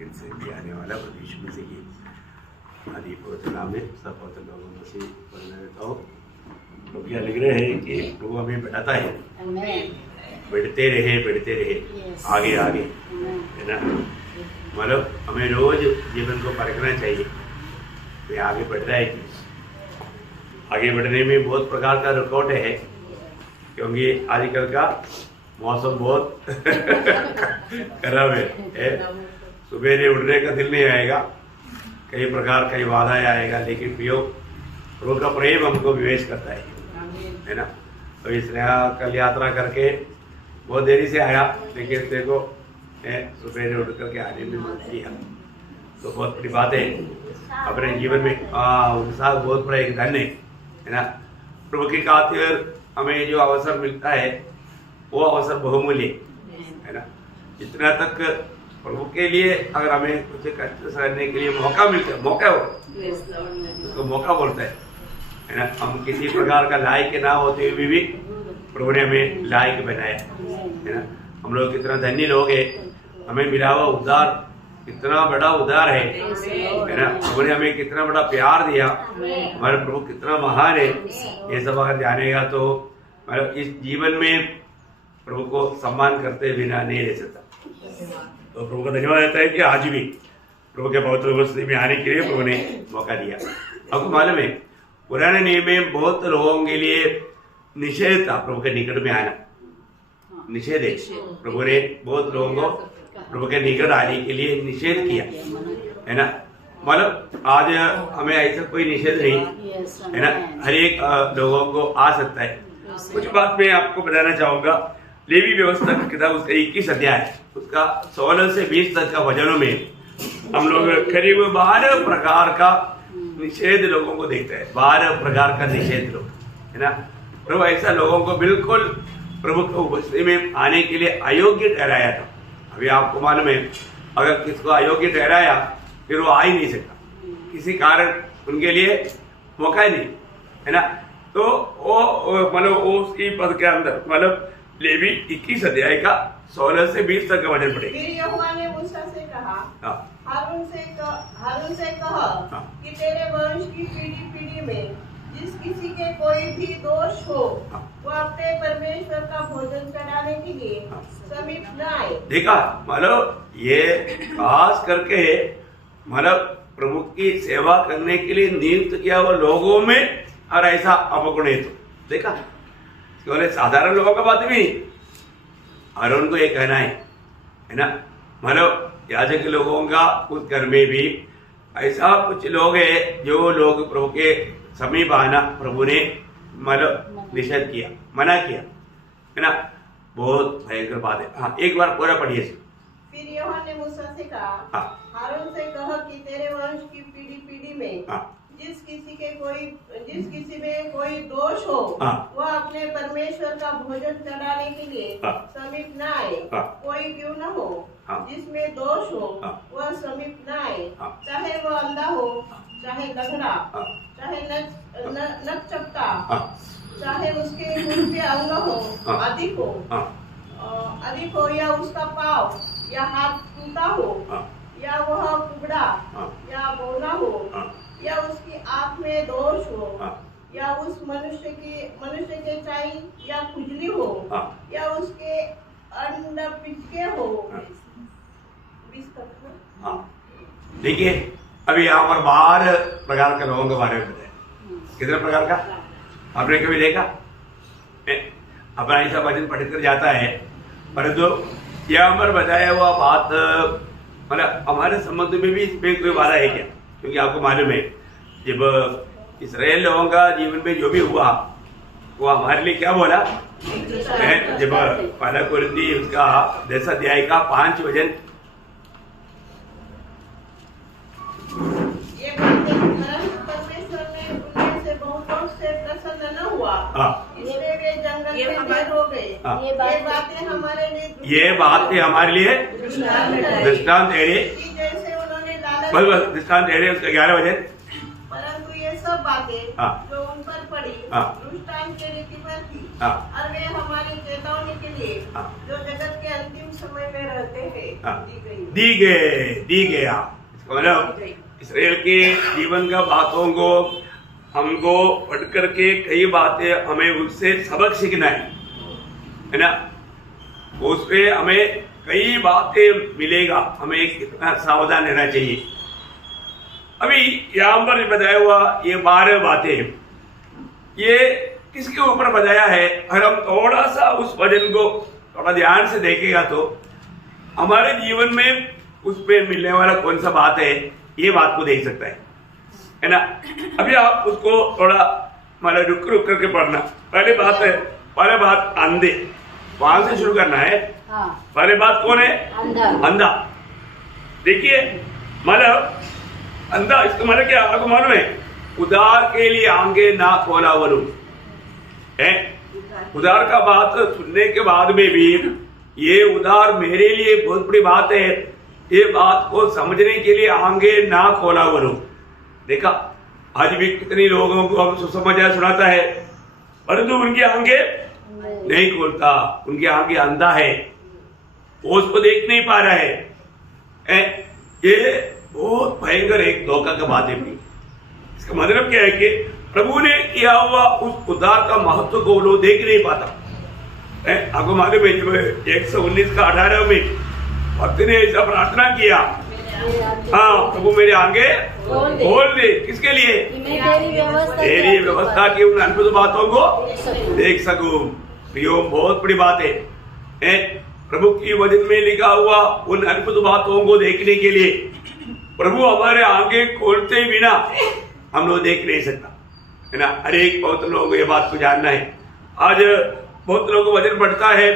Market से भी आने वाला प्रदेश में से ये आदि पवित्र में सब पवित्र लोगों से बोलना देता हूँ। तो क्या लिख रहे हैं कि प्रभु हमें बढ़ाता है, बढ़ते रहे आगे आगे, है ना। मतलब हमें रोज जीवन को परखना चाहिए कि आगे बढ़ रहा है कि आगे बढ़ने में बहुत प्रकार का रुकावट है, क्योंकि आजकल का मौसम बहुत खराब है। सुबह उठने का दिल नहीं आएगा, कई प्रकार कई बाधा आएगा, लेकिन प्रभु का प्रेम हमको विवेश करता है ना। तो इसलिए कल यात्रा करके बहुत देरी से आया, लेकिन देखो सुबह उठ करके आने में मन किया तो बहुत बड़ी बात है अपने जीवन में। उनके साथ बहुत बड़ा एक धन्य है ना। प्रभु की खातिर हमें जो अवसर मिलता है वो अवसर बहुमूल्य है ना। इतना तक प्रभु के लिए अगर हमें कुछ कष्ट सहने के लिए मौका मिलता है, मौका हो उसको मौका बोलता है ना। हम किसी प्रकार का लायक ना होते हुए भी प्रभु ने हमें लायक बनाया है ना। हम लोग कितना धन्य लोग हैं, हमें मिला हुआ उद्धार कितना बड़ा उद्धार है ना। प्रभु ने हमें कितना बड़ा प्यार दिया, हमारे प्रभु कितना महान है, ये सब अगर जानेगा तो मतलब इस जीवन में प्रभु को सम्मान करते बिना नहीं रह सकता। तो प्रभु का धन्यवाद रहता है कि आज भी प्रभु के पवित्र उपस्थिति में आने के लिए प्रभु ने मौका दिया। आपको मालूम है पुराने नियम में बहुत लोगों के लिए निषेध था प्रभु के निकट में आना, निषेध है। प्रभु ने बहुत लोगों को प्रभु के निकट आने के लिए निषेध किया है ना। मतलब आज हमें ऐसा कोई निषेध नहीं है ना, हर एक लोगों को आ सकता है। कुछ बात मैं आपको बताना चाहूंगा। लेवी व्यवस्था की किताब उसका 21 अध्याय उसका 16 से 20 तक का वचनों में हम लोग करीब 12 प्रकार का निषेध लोगों को देखते हैं। 12 प्रकार का निषेध लोग है ना। प्रभु ऐसा लोगों को बिल्कुल प्रभु को उपस्थिति में आने के लिए अयोग्य ठहराया था। अभी आपको मालूम है अगर किसको अयोग्य ठहराया फिर वो आ ही नहीं सकता, किसी कारण उनके लिए मौका ही नहीं है ना। तो वो मतलब उसकी पद के अंदर मतलब लेवी 21 अध्याय का 16 से 20 तक का वचन पढ़ेगा। फिर यहोवा ने मूसा से कहा, हारून से कह कि तेरे वंश की पीढ़ी में जिस किसी के कोई भी दोष हो वो अपने परमेश्वर का भोजन चढ़ाने के लिए समीप न आए। देखा मतलब ये खास करके मतलब प्रभु की सेवा करने के लिए नियुक्त किया हुआ लोगों में और ऐसा अपगुण है। तो देखा केवल साधारण लोगों का बात भी और उनको ये कहना है ना। मतलब याजक लोगों का उस घर में भी ऐसा कुछ लोग है जो लोग प्रभु के समीप आना प्रभु ने मतलब निषेध किया, मना किया है ना। बहुत भयंकर बात है। हाँ एक बार पूरा पढ़िए। फिर यहोवा ने मूसा से कहा, हारून से कह कि तेरे वंश की पीढ़ी में जिस किसी में कोई दोष हो वह अपने परमेश्वर का भोजन चढ़ाने के लिए समीप न आए। कोई क्यों न हो जिसमें दोष हो वह समीप न आए, चाहे वह अंधा हो, चाहे लंगड़ा, चाहे नकचपटा, चाहे उसके मुंह के अंग हो अधिक हो या उसका पाँव या हाथ टूटा हो या वह कुबड़ा या बौना हो या उसकी आंख में दोष हो या उस मनुष्य के चाई या खुजली हो या उसके अंड पिचके हो। देखिए अभी यहाँ पर 12 प्रकार के लोगों के बारे में बताया। कितने प्रकार का आपने कभी देखा? अपना ऐसा वचन पढ़कर जाता है, परंतु यह पर बताया हुआ बात मतलब हमारे संबंध में भी इसमें कोई बाधा है क्या? क्योंकि आपको मालूम है जब इस्राएल लोगों का जीवन में जो भी हुआ वो हमारे लिए क्या बोला है। जब पहला कुरिन्थी उसका 10 अध्याय का 5 वचन, परमेश्वर ने उनमें से बहुतों से प्रसन्न न हुआ, इसलिए वे जंगल में ढेर हो गए। ये बातें हमारे लिए दृष्टांत है, जैसे उन्होंने दृष्टांत दे रहे उसका 11 वचन। परंतु ये सब बातें हाँ। जो उन पर पड़ी हाँ। दृष्टांत के रीति पर थी हाँ। और वे हमारी चेतावनी के लिए हाँ। जो जगत के अंतिम समय में रहते हैं हाँ। दी गया मतलब इसराइल के जीवन का बातों को हमको पढ़ करके कई बातें हमें उससे सबक सीखना है ना। उसपे हमें कई बातें मिलेगा, हमें कितना सावधान रहना चाहिए। अभी यहाँ पर बताया हुआ ये 12 बातें ये किसके ऊपर बताया है, अगर हम थोड़ा सा उस वचन को थोड़ा ध्यान से देखेगा तो हमारे जीवन में उस पे मिलने वाला कौन सा बात है, ये बात को देख सकता है ना। अभी आप उसको थोड़ा मतलब रुक करके पढ़ना। पहले बात अंधे, वहां से शुरू करना है। हाँ। पहले बात कौन है? अंधा। देखिए मतलब अंधा, इसका मतलब क्या आपको मालूम है? उधार के लिए आंगे ना खोला वलू है। उधार का बात सुनने के बाद में भी ये उधार मेरे लिए बहुत बड़ी बात है, ये बात को समझने के लिए आंगे ना खोला वलू। देखा आज भी कितने लोगों को हम सुसमाचार सुनाता है परंतु उनकी आंखें नहीं खोलता, उनकी आंखें अंधा है, वो उसको देख नहीं पा रहा है। ये बहुत भयंकर एक धोखा का बात है। इसका मतलब क्या है कि प्रभु ने किया हुआ उस उद्धार का महत्व को लोग देख नहीं पाता। आपको मालूम है जब 119 का 18 में भक्त ने ऐसा प्रार्थना किया, हाँ प्रभु मेरे आगे खोल दे, किसके लिए? तेरी व्यवस्था की उन अद्भुत बातों को देख सकूं। प्रियो बहुत बड़ी बात है। प्रभु की वचन में लिखा हुआ उन अद्भुत बातों को देखने के लिए प्रभु हमारे आगे खोलते बिना हम लोग देख नहीं सकता है ना। हर एक बहुत लोगों को ये बात को जानना है। आज बहुत लोगों को वचन पढ़ता है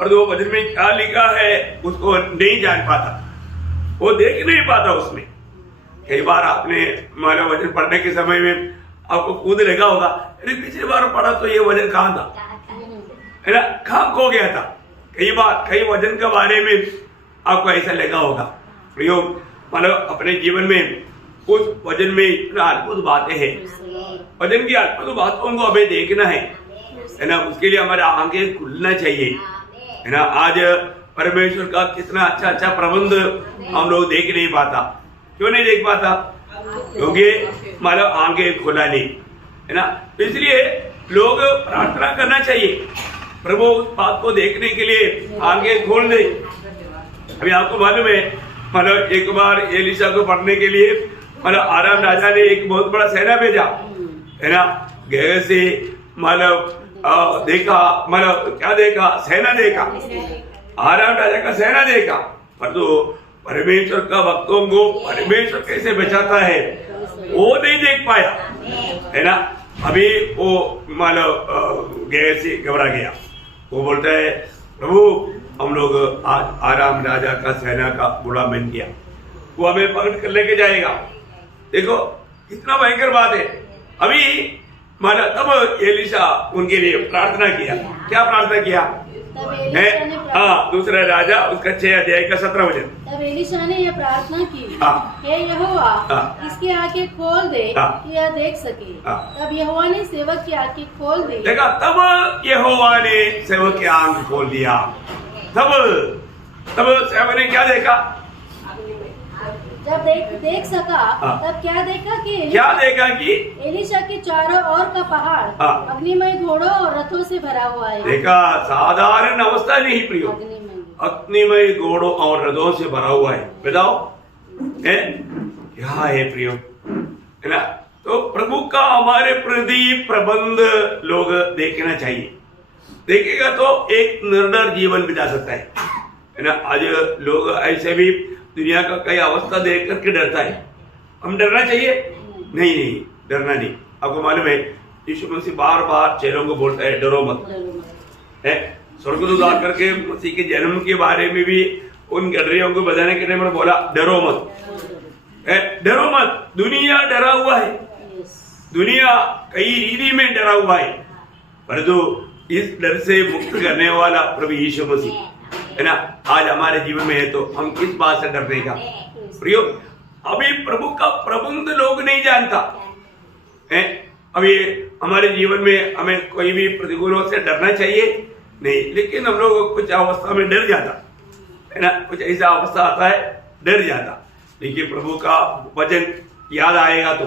और वो वचन में क्या लिखा है उसको नहीं जान पाता, वो देख नहीं पाता उसमें। कई बार आपने हमारा वचन पढ़ने के समय में आपको खुद लगा होगा, अरे पिछली बार पढ़ा तो ये वचन कहाँ था, है ना, कहाँ खो गया था। कई वचन के बारे में आपको ऐसा लगा होगा। प्रयोग मतलब अपने जीवन में उस वचन में इतना अद्भुत बातें हैं, वचन की अद्भुत बातों को हमें देखना है ना। उसके लिए हमारे आंखें खुलना चाहिए है ना। आज परमेश्वर का कितना अच्छा प्रबंध हम लोग देख नहीं पाता। क्यों नहीं देख पाता? क्योंकि मतलब आंखें खुला नहीं है ना। इसलिए लोग प्रार्थना करना चाहिए, प्रभु उस बात को देखने के लिए आंखें खोल दे। अभी आपको मालूम है मतलब एक बार एलिशा को पढ़ने के लिए मतलब आराम राजा ने एक बहुत बड़ा सेना भेजा है ना। गए से मतलब देखा, मतलब क्या देखा? सेना देखा, आराम राजा का सेना देखा, पर तो परमेश्वर का भक्तों को परमेश्वर कैसे बचाता है वो नहीं देख पाया है ना। अभी वो मतलब गए से घबरा गया। वो बोलता है प्रभु हम लोग आज आराम राजा का सेना का बुरा बन गया, वो हमें पकड़ कर लेके जाएगा। देखो कितना भयंकर बात है। अभी माना तब एलिशा उनके लिए प्रार्थना किया। क्या प्रार्थना किया है? हाँ, दूसरा राजा उसका 6 अध्याय का 17 वचन। तब एलिशा ने यह प्रार्थना की, हाँ। हे यहोवा, हाँ। इसकी आंखें खोल दे हाँ। कि यह देख सके। हाँ। तब यहोवा ने सेवक की आंखें खोल दी। देखा तब यहोवा ने सेवक की आंख खोल दिया। तब सेवक ने क्या देखा? जब देख सका तब क्या देखा कि एलिशा के चारों ओर का पहाड़ अग्निमय घोड़ों और रथों से भरा हुआ है। देखा साधारण अवस्था नहीं प्रियो, अग्निमय घोड़ों और रथों से भरा हुआ है। बताओ है क्या है प्रियो है ना। तो प्रभु का हमारे प्रति प्रबंध लोग देखना चाहिए। देखेगा तो एक निर्डर जीवन बिता सकता है ना। आज लोग ऐसे भी दुनिया का कई अवस्था देख करके डरता है। हम डरना चाहिए? नहीं, डरना नहीं। आपको मालूम है यीशु मसीह बार बार चेलों को बोलता है डरो मत है। स्वर्गदूत आकर के मसीह के जन्म के बारे में भी उन गडरियों को बताने के टाइम में बोला डरो मत है, डरो मत। दुनिया डरा हुआ है, दुनिया कई रीति में डरा हुआ है, परंतु इस डर से मुक्त करने वाला प्रभु यीशु मसीह है ना आज हमारे जीवन में है। तो हम किस बात से डरने का? प्रियो अभी प्रभु का प्रबंध लोग नहीं जानता अभी हमारे जीवन में हमें कोई भी प्रतिकूलों से डरना चाहिए नहीं, लेकिन हम लोग कुछ अवस्था में डर जाता है ना, कुछ ऐसा अवस्था आता है डर जाता, लेकिन प्रभु का वचन याद आएगा तो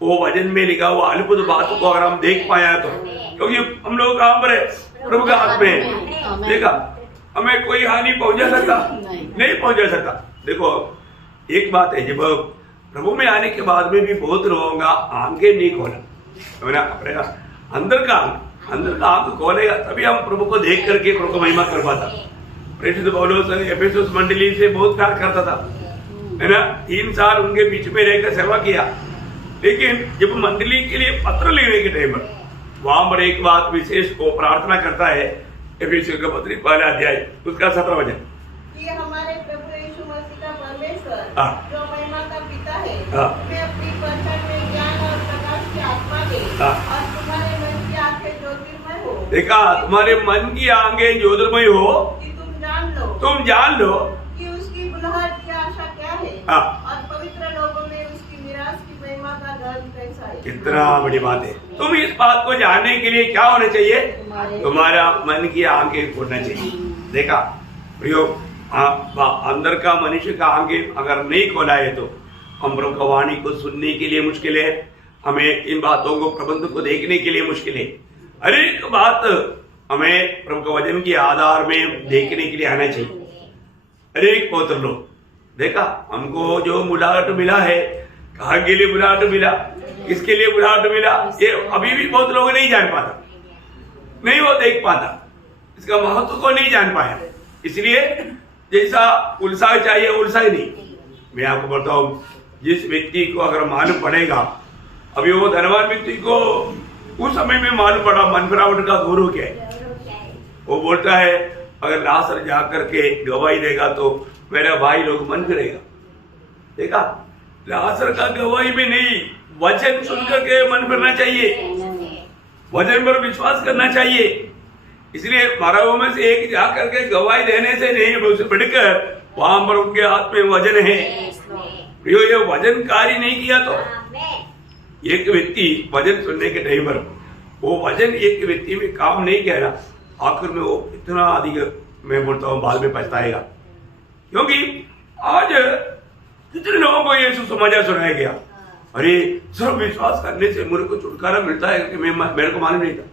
वो वचन में लिखा हुआ अद्भुत बातों को अगर हम देख पाया तो, क्योंकि हम लोग कहाँ पर है, प्रभु का हाथ में है। देखा, हमें कोई हानि पहुंचा सकता नहीं पहुंचा सकता। देखो एक बात है, जब प्रभु में आने के बाद में भी बहुत लोगों का आंखें नहीं खोला, अपने अंदर का आंख खोलेगा तभी हम प्रभु को देख करके प्रभु को महिमा कर पाता। प्रेषित पौलुस एफेसुस मंडली से बहुत प्यार करता था, है ना, 3 साल उनके बीच में रहकर सेवा किया, लेकिन जब मंडली के लिए पत्र लेने के टाइम पर वहां पर एक बात विशेष को प्रार्थना करता है, एफेसुस का पत्री 1 अध्याय उसका 17 वचन, कि हमारे प्रभु यीशु मसीह का परमेश्वर जो महिमा का पिता है, मैं अपनी पहचान में ज्ञान और प्रकाश की आत्मा दे और तुम्हारे मन की आंखें ज्योतिर्मय हो। देखा, तुम्हारे मन की आंखें ज्योतिर्मय हो कि तुम जान लो कि उसकी बुलाहट की आशा क्या है और पवित्र लोगों में उसकी निराश की महिमा का धर्म कैसा है। कितना बड़ी बात है। तुम इस बात को जानने के लिए क्या होना चाहिए, तुम्हारा मन की आंखें खोलना चाहिए। देखा प्रियो, अंदर का मनुष्य का आंखें अगर नहीं खोला है तो हम प्रभु का वाणी को सुनने के लिए मुश्किल है, हमें इन बातों को प्रबंध को देखने के लिए मुश्किल है। हर एक बात हमें प्रभु के वचन के आधार में देखने के लिए आना चाहिए। हर एक पवित्र लोग, देखा हमको जो बुलाहट मिला है, कहाँ के लिए बुलाहट मिला, किसके लिए बुलाहट मिला, ये अभी भी बहुत लोग नहीं जान पाता, नहीं वो देख पाता, इसका महत्व को नहीं जान पाया। इसलिए जैसा उत्साह चाहिए उत्साह नहीं। मैं आपको बताऊं, जिस व्यक्ति को अगर मालूम पड़ेगा, अभी वो धनवान व्यक्ति को उस समय में मालूम पड़ा मन फिरावट का गुरु क्या है, वो बोलता है अगर लासर जा करके गवाही देगा तो मेरा भाई लोग मन फिरेगा। देखा, लासर का गवाही में नहीं, वचन सुनकर के मन फिरना चाहिए, वचन पर विश्वास करना चाहिए। इसलिए महाराजों में से एक जाकर के गवाही देने से नहीं, उसे बढ़कर वहां पर उनके हाथ में वजन है। ये वजन कार्य नहीं किया तो एक व्यक्ति वजन सुनने के टाइम पर वो वजन एक व्यक्ति में काम नहीं किया ना, आखिर में वो इतना अधिक, मैं बोलता हूँ बाद में पछताएगा। क्योंकि आज कितने लोगों को ये समाचार सुनाया गया, अरे सिर्फ विश्वास करने से मेरे को छुटकारा मिलता है कि मेरे को मालूम नहीं था।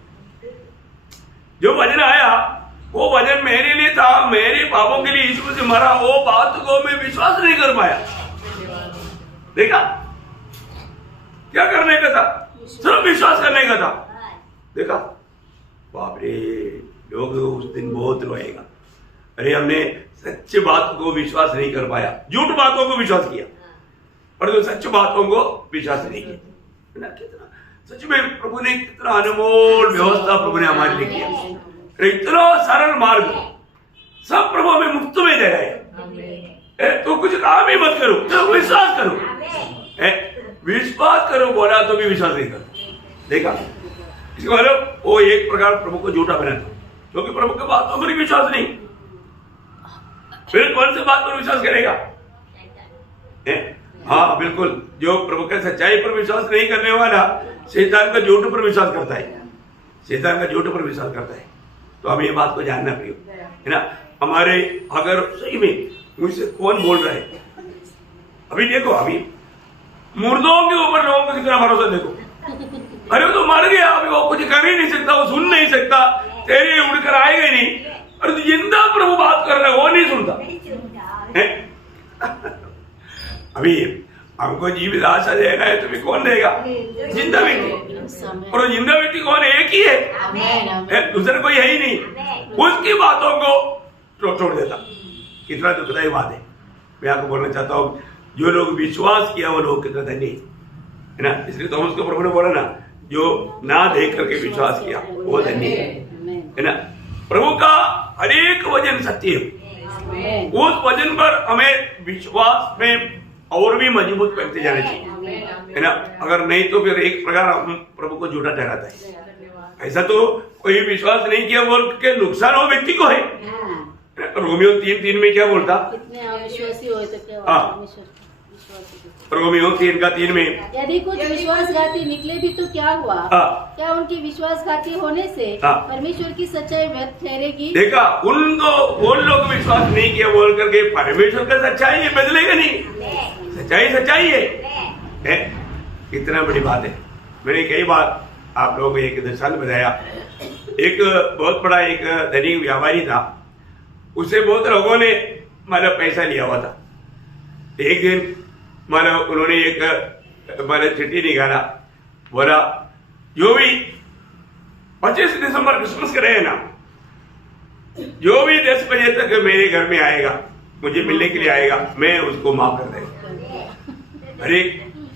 जो वचन आया वो वचन मेरे लिए था, मेरे पापों के लिए यीशु से मरा, वो बात को मैं विश्वास नहीं कर पाया। देखा, क्या करने का था, सिर्फ विश्वास करने का था। देखा, बाप रे, लोग उस दिन बहुत रोएगा, अरे हमने सच्ची बात को विश्वास नहीं कर पाया, झूठ बातों को विश्वास किया, पर तो सच्ची बातों को विश्वास नहीं किया। कितना सच में प्रभु ने कितना अनमोल व्यवस्था प्रभु ने हमारे लिए किया, इतना सरल मार्ग सब प्रभु हमें मुफ्त में दे रहे हैं। तो कुछ काम ही मत करो, तो विश्वास करो, विश्वास करो बोला तो भी विश्वास नहीं करो। देखा, इसका मतलब वो एक प्रकार प्रभु को झूठा बनाता, क्योंकि प्रभु के बातों पर विश्वास नहीं, फिर कौन से बात पर विश्वास करेगा। हाँ बिल्कुल, जो प्रभु के सच्चाई पर विश्वास नहीं करने वाला शैतान का झूठ पर विश्वास करता है, शैतान का झूठ पर विश्वास करता है। तो हमें ये बात को जानना पड़ेगा, है ना। हमारे अगर सही में मुझसे कौन बोल रहा है, अभी देखो, अभी मुर्दों के ऊपर लोगों को कितना भरोसा देखो, अरे वो तो मर गया, अभी वो कुछ कर ही नहीं सकता, वो सुन नहीं सकता, तेरे लिए उड़कर आएगा ही नहीं। अरे तो जिंदा प्रभु बात कर रहा है, वो नहीं सुनता है? अभी हमको जीवित आशा देना है तो भी कौन देगा, जिंदा व्यक्ति, और जिंदा व्यक्ति कौन है, एक ही है, दूसरा कोई है ही नहीं, उसकी बातों को छोड़ देता। कितना दुखदायी बात है। मैं आपको बोलना चाहता हूँ, जो लोग विश्वास किया वो लोग कितना धन्य है ना। इसलिए थॉमस को प्रभु ने बोला ना, जो ना देख करके विश्वास किया वो धन्य है ना। प्रभु का हर एक वचन सत्य है, उस वचन पर हमें विश्वास में और भी मजबूत करते जाने चाहिए, है ना। अगर नहीं तो फिर एक प्रकार हम प्रभु को झूठा ठहराता है। ऐसा तो कोई विश्वास नहीं किया बोल के नुकसान हो व्यक्ति को है। रोमियो 3:3 में क्या बोलता, कितने अविश्वासी हो तो क्या, रोमियो 3:3 में यदि कुछ विश्वासघाती निकले भी तो क्या हुआ? क्या उनकी विश्वासघाती होने से परमेश्वर की सच्चाई व्यर्थ ठहरेगी? देखा, वो लोग विश्वास नहीं किया बोल करके परमेश्वर का सच्चाई है बदलेगा नहीं। सच्चाई सच्चाई है। इतना बड़ी बात है। मैंने कई बार आप लोगों को एक दृष्टांत बताया। एक बहुत बड़ा एक धनिक व्यापारी था, उससे बहुत लोगों ने मतलब पैसा लिया हुआ था। एक दिन मतलब उन्होंने एक मतलब चिट्ठी निकाला, बोला जो भी 25 दिसंबर क्रिसमस का रहे ना, जो भी 10 बजे तक मेरे घर में आएगा, मुझे मिलने के लिए आएगा, मैं उसको माफ कर देगा। अरे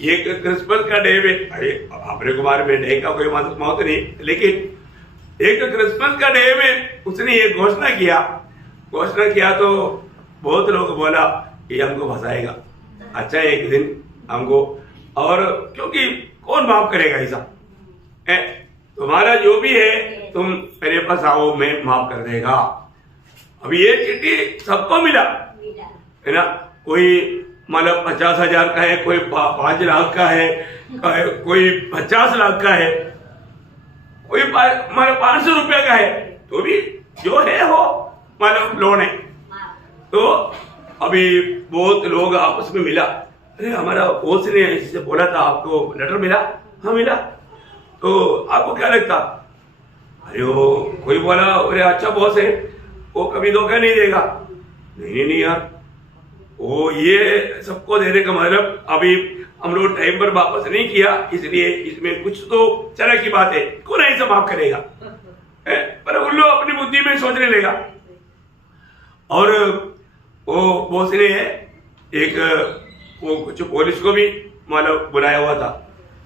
एक क्रिसमस का डे में, अरे अपने कुमार में डे का कोई मौत नहीं, लेकिन एक क्रिसमस का डे में उसने ये घोषणा किया तो बहुत लोग बोला कि हमको फंसाएगा। अच्छा, एक दिन हमको, और क्योंकि कौन माफ करेगा ऐसा? तुम्हारा जो भी है तुम मेरे पास आओ, मैं माफ कर देगा। अब ये चिट्ठी सबको मिला है ना। कोई मतलब 50,000 का है, कोई 5 लाख का है, कोई 50 लाख का है, कोई मतलब 500 रुपया का है, तो भी जो है हो मतलब लोन है। तो अभी बहुत लोग आपस में मिला, अरे हमारा बॉस ने इससे बोला था, आपको लेटर मिला? हाँ मिला। तो आपको क्या लगता? अरे वो कोई बोला, अरे अच्छा बॉस है, वो कभी धोखा नहीं देगा। नहीं यार, वो ये सबको देने का मतलब अभी हम लोग टाइम पर वापस नहीं किया, इसलिए इसमें कुछ तो चला की बात है, कौन ऐसा माफ करेगा? पर उन लोग अपनी बुद्धि में सोचने लगा। और वो बॉस ने एक वो कुछ पुलिस को भी मतलब बुलाया हुआ था,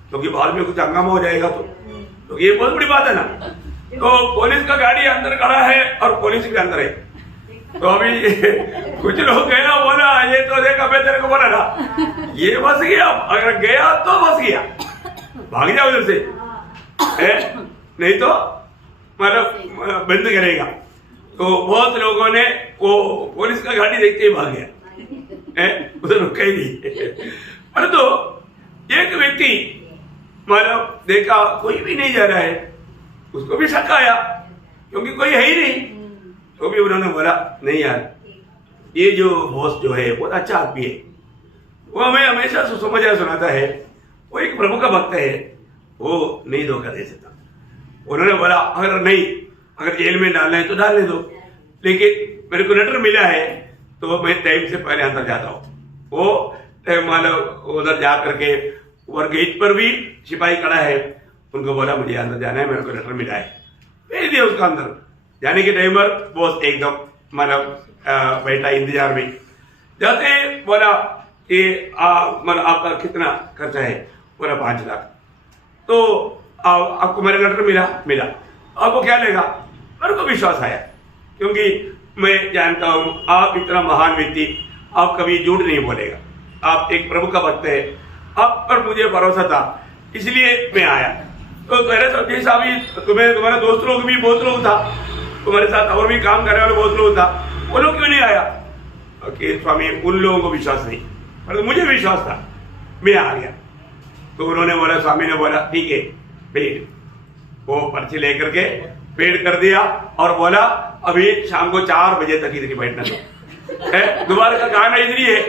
क्योंकि बाद में कुछ हंगामा हो जाएगा तो ये बहुत बड़ी बात है ना। तो पुलिस का गाड़ी अंदर खड़ा है और पुलिस भी अंदर है। तो अभी कुछ लोग गया, बोला ये तो देखा, मैं तेरे को बोला था ये फंस गया, अगर गया तो फंस गया, भाग जाओ उधर से, नहीं तो मतलब बंद करेगा। तो बहुत लोगों ने वो पुलिस का गाड़ी देखते ही भाग गया, उधर रुका ही नहीं। परंतु एक व्यक्ति मतलब देखा कोई भी नहीं जा रहा है, उसको भी शक आया, क्योंकि कोई है ही नहीं। तो भी उन्होंने बोला नहीं यार, ये जो बॉस जो है बहुत अच्छा आदमी है, वो हमें हमेशा सुसमाचार सुनाता है, वो एक प्रभु का भक्त है, वो नहीं धोखा दे सकता। उन्होंने बोला अगर जेल में डालना है तो डालने दो, लेकिन मेरे को लेटर मिला है तो मैं टाइम से पहले अंदर जाता हूँ। वो मतलब उधर जा करके और गेट पर भी सिपाही खड़ा है, उनको बोला मुझे अंदर जाना है, मेरे को लेटर मिला है, भेज दिया उसका अंदर। जाने के टाइम पर बॉस एकदम मतलब बैठा इंतजार में। जाते बोला कि मतलब आपका कितना खर्चा है? बोला 5 लाख। तो आपको मेरा लेटर मिला, आपको क्या लेगा? मेरे को विश्वास आया, क्योंकि मैं जानता हूं आप इतना महान व्यक्ति, आप कभी झूठ नहीं बोलेगा, आप एक प्रभु का भक्त है, आप पर मुझे भरोसा था, इसलिए मैं आया। तो मेरे साथ जैसा भी तुम्हारे दोस्त लोग भी बहुत लोग था, तुम्हारे साथ और भी काम करने वाले बहुत लोग था, वो लोग क्यों नहीं आया? कि स्वामी उन लोगों को विश्वास नहीं, पर मुझे विश्वास था, मैं आ गया। तो उन्होंने बोला, स्वामी ने बोला ठीक है पेड, वो पर्ची लेकर के पेड कर दिया और बोला अभी शाम को 4 बजे तक इधर ही बैठना है, दोबारा का खाना इधर ही है,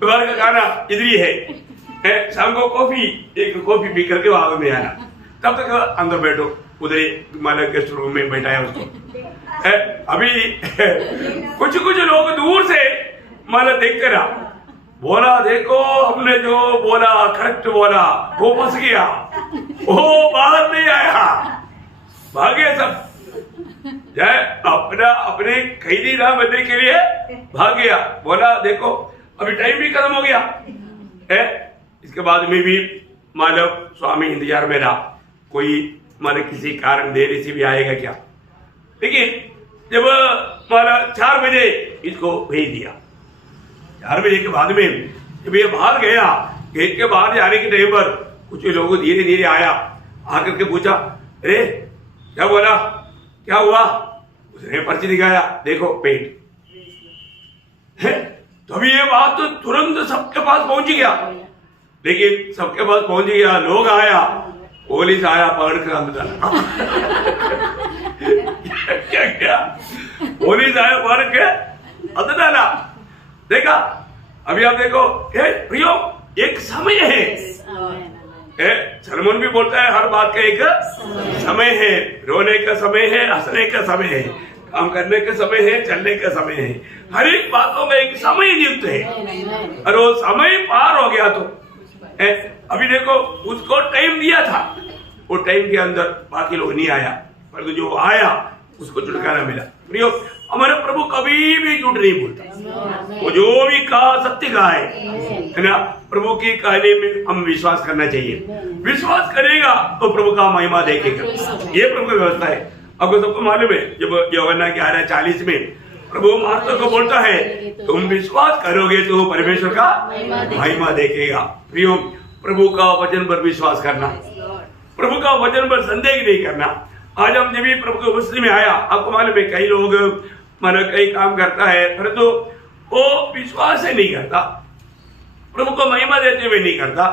दोबारा का खाना इधर ही है, शाम को एक कॉफी पी करके वहां में आना, तब तक अंदर बैठो, उधर ही मतलब गेस्ट रूम में बैठाया उसको। अभी कुछ लोग दूर से मतलब देखते रहा, बोला देखो हमने जो बोला करेक्ट बोला, वो फंस गया, वो बाहर नहीं आया, भागे सब, जाए अपने कैदी ना बनने के लिए भाग गया। बोला देखो अभी टाइम भी खत्म हो गया है। इसके बाद में भी मानव स्वामी इंतजार में रहा, कोई माने किसी कारण देरी से भी आएगा क्या, लेकिन जब माना 4 बजे इसको भेज दिया। 4 बजे के बाद में जब ये बाहर गया, गेट के बाहर जाने के टाइम पर कुछ लोगों धीरे धीरे आया, आकर के पूछा अरे क्या बोला, क्या हुआ? उसने पर्ची दिखाया, देखो पेट है। तो अभी ये बात तो तुरंत सबके पास पहुंच गया, लेकिन सबके पास पहुंच गया, लोग आया, पुलिस आया, पकड़ कर अंदर डाला। क्या क्या पुलिस आया, पकड़ के अंदर डाला। देखा, अभी आप देखो प्रियो, एक समय है, सलमान भी बोलता है हर बात का एक समय है, रोने का समय है, हंसने का समय है, काम करने का समय है, चलने का समय है, हर एक बातों का एक समय नियुक्त है। और वो समय पार हो गया तो अभी देखो, उसको टाइम दिया था, वो टाइम के अंदर बाकी लोग नहीं आया, परंतु जो आया उसको छुटकारा मिला। प्रियो, हमारे प्रभु कभी भी झूठ नहीं बोलता, वो जो भी कहा सत्य कहा है ना। प्रभु की कहने में हम विश्वास करना चाहिए, विश्वास करेगा तो प्रभु का महिमा देखेगा, ये प्रभु की व्यवस्था है। आपको सबको मालूम है, जब यूहन्ना 11:40 में प्रभु मार्था को बोलता है, तुम विश्वास करोगे तो परमेश्वर का महिमा देखेगा। प्रियो, प्रभु का वचन पर विश्वास करना, प्रभु का वचन पर संदेह नहीं करना। आज हम जब भी प्रभु की उपस्थिति में आया, आपको मालूम है कई लोग मानो कई काम करता है, परंतु वो विश्वास से नहीं करता, प्रभु को महिमा देते हुए नहीं करता,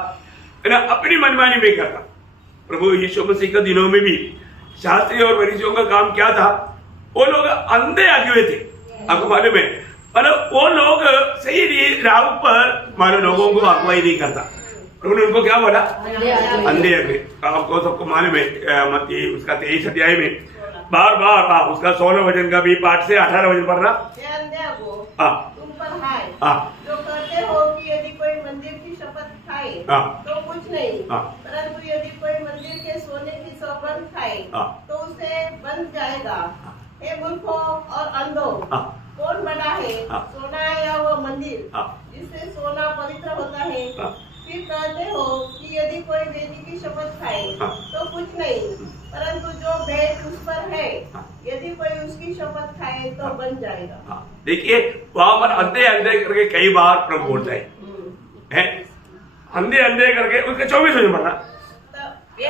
अपनी मनमानी में करता। प्रभु यीशु मसीह के दिनों में भी शास्त्री और फरीसियों का काम क्या था, वो लोग अंधे आगे हुए थे, आपको मालूम है। मतलब वो लोग सही राह पर मानो लोगों को अगुवाई नहीं करता। उन्होंने उनको क्या बोला, अंधे अगले। आपको सबको मालूम है मत्ती उसका 23 अध्याय में बार बार उसका 16 वचन का भी पाठ से 18 वचन पढ़ना। तुम पर है जो कहते हो कि यदि कोई मंदिर की शपथ खाए तो कुछ नहीं, परंतु यदि कोई मंदिर के सोने की सौगंध खाए तो उसे बन जाएगा। हे मूर्खों और अंधों, कौन बड़ा है, सोना या वो मंदिर जिससे सोना पवित्र होता है? फिर कहते हो कि यदि कोई वेदी की शपथ खाए तो कुछ नहीं, परंतु जो भेंट उस पर है यदि कोई उसकी शपथ खाए तो बन जाएगा। देखिए, वहां पर अंधे अंधे करके कई बार प्रभु बोलता है अंधे अंधे करके, उसका 24 वचन पढ़ना, हे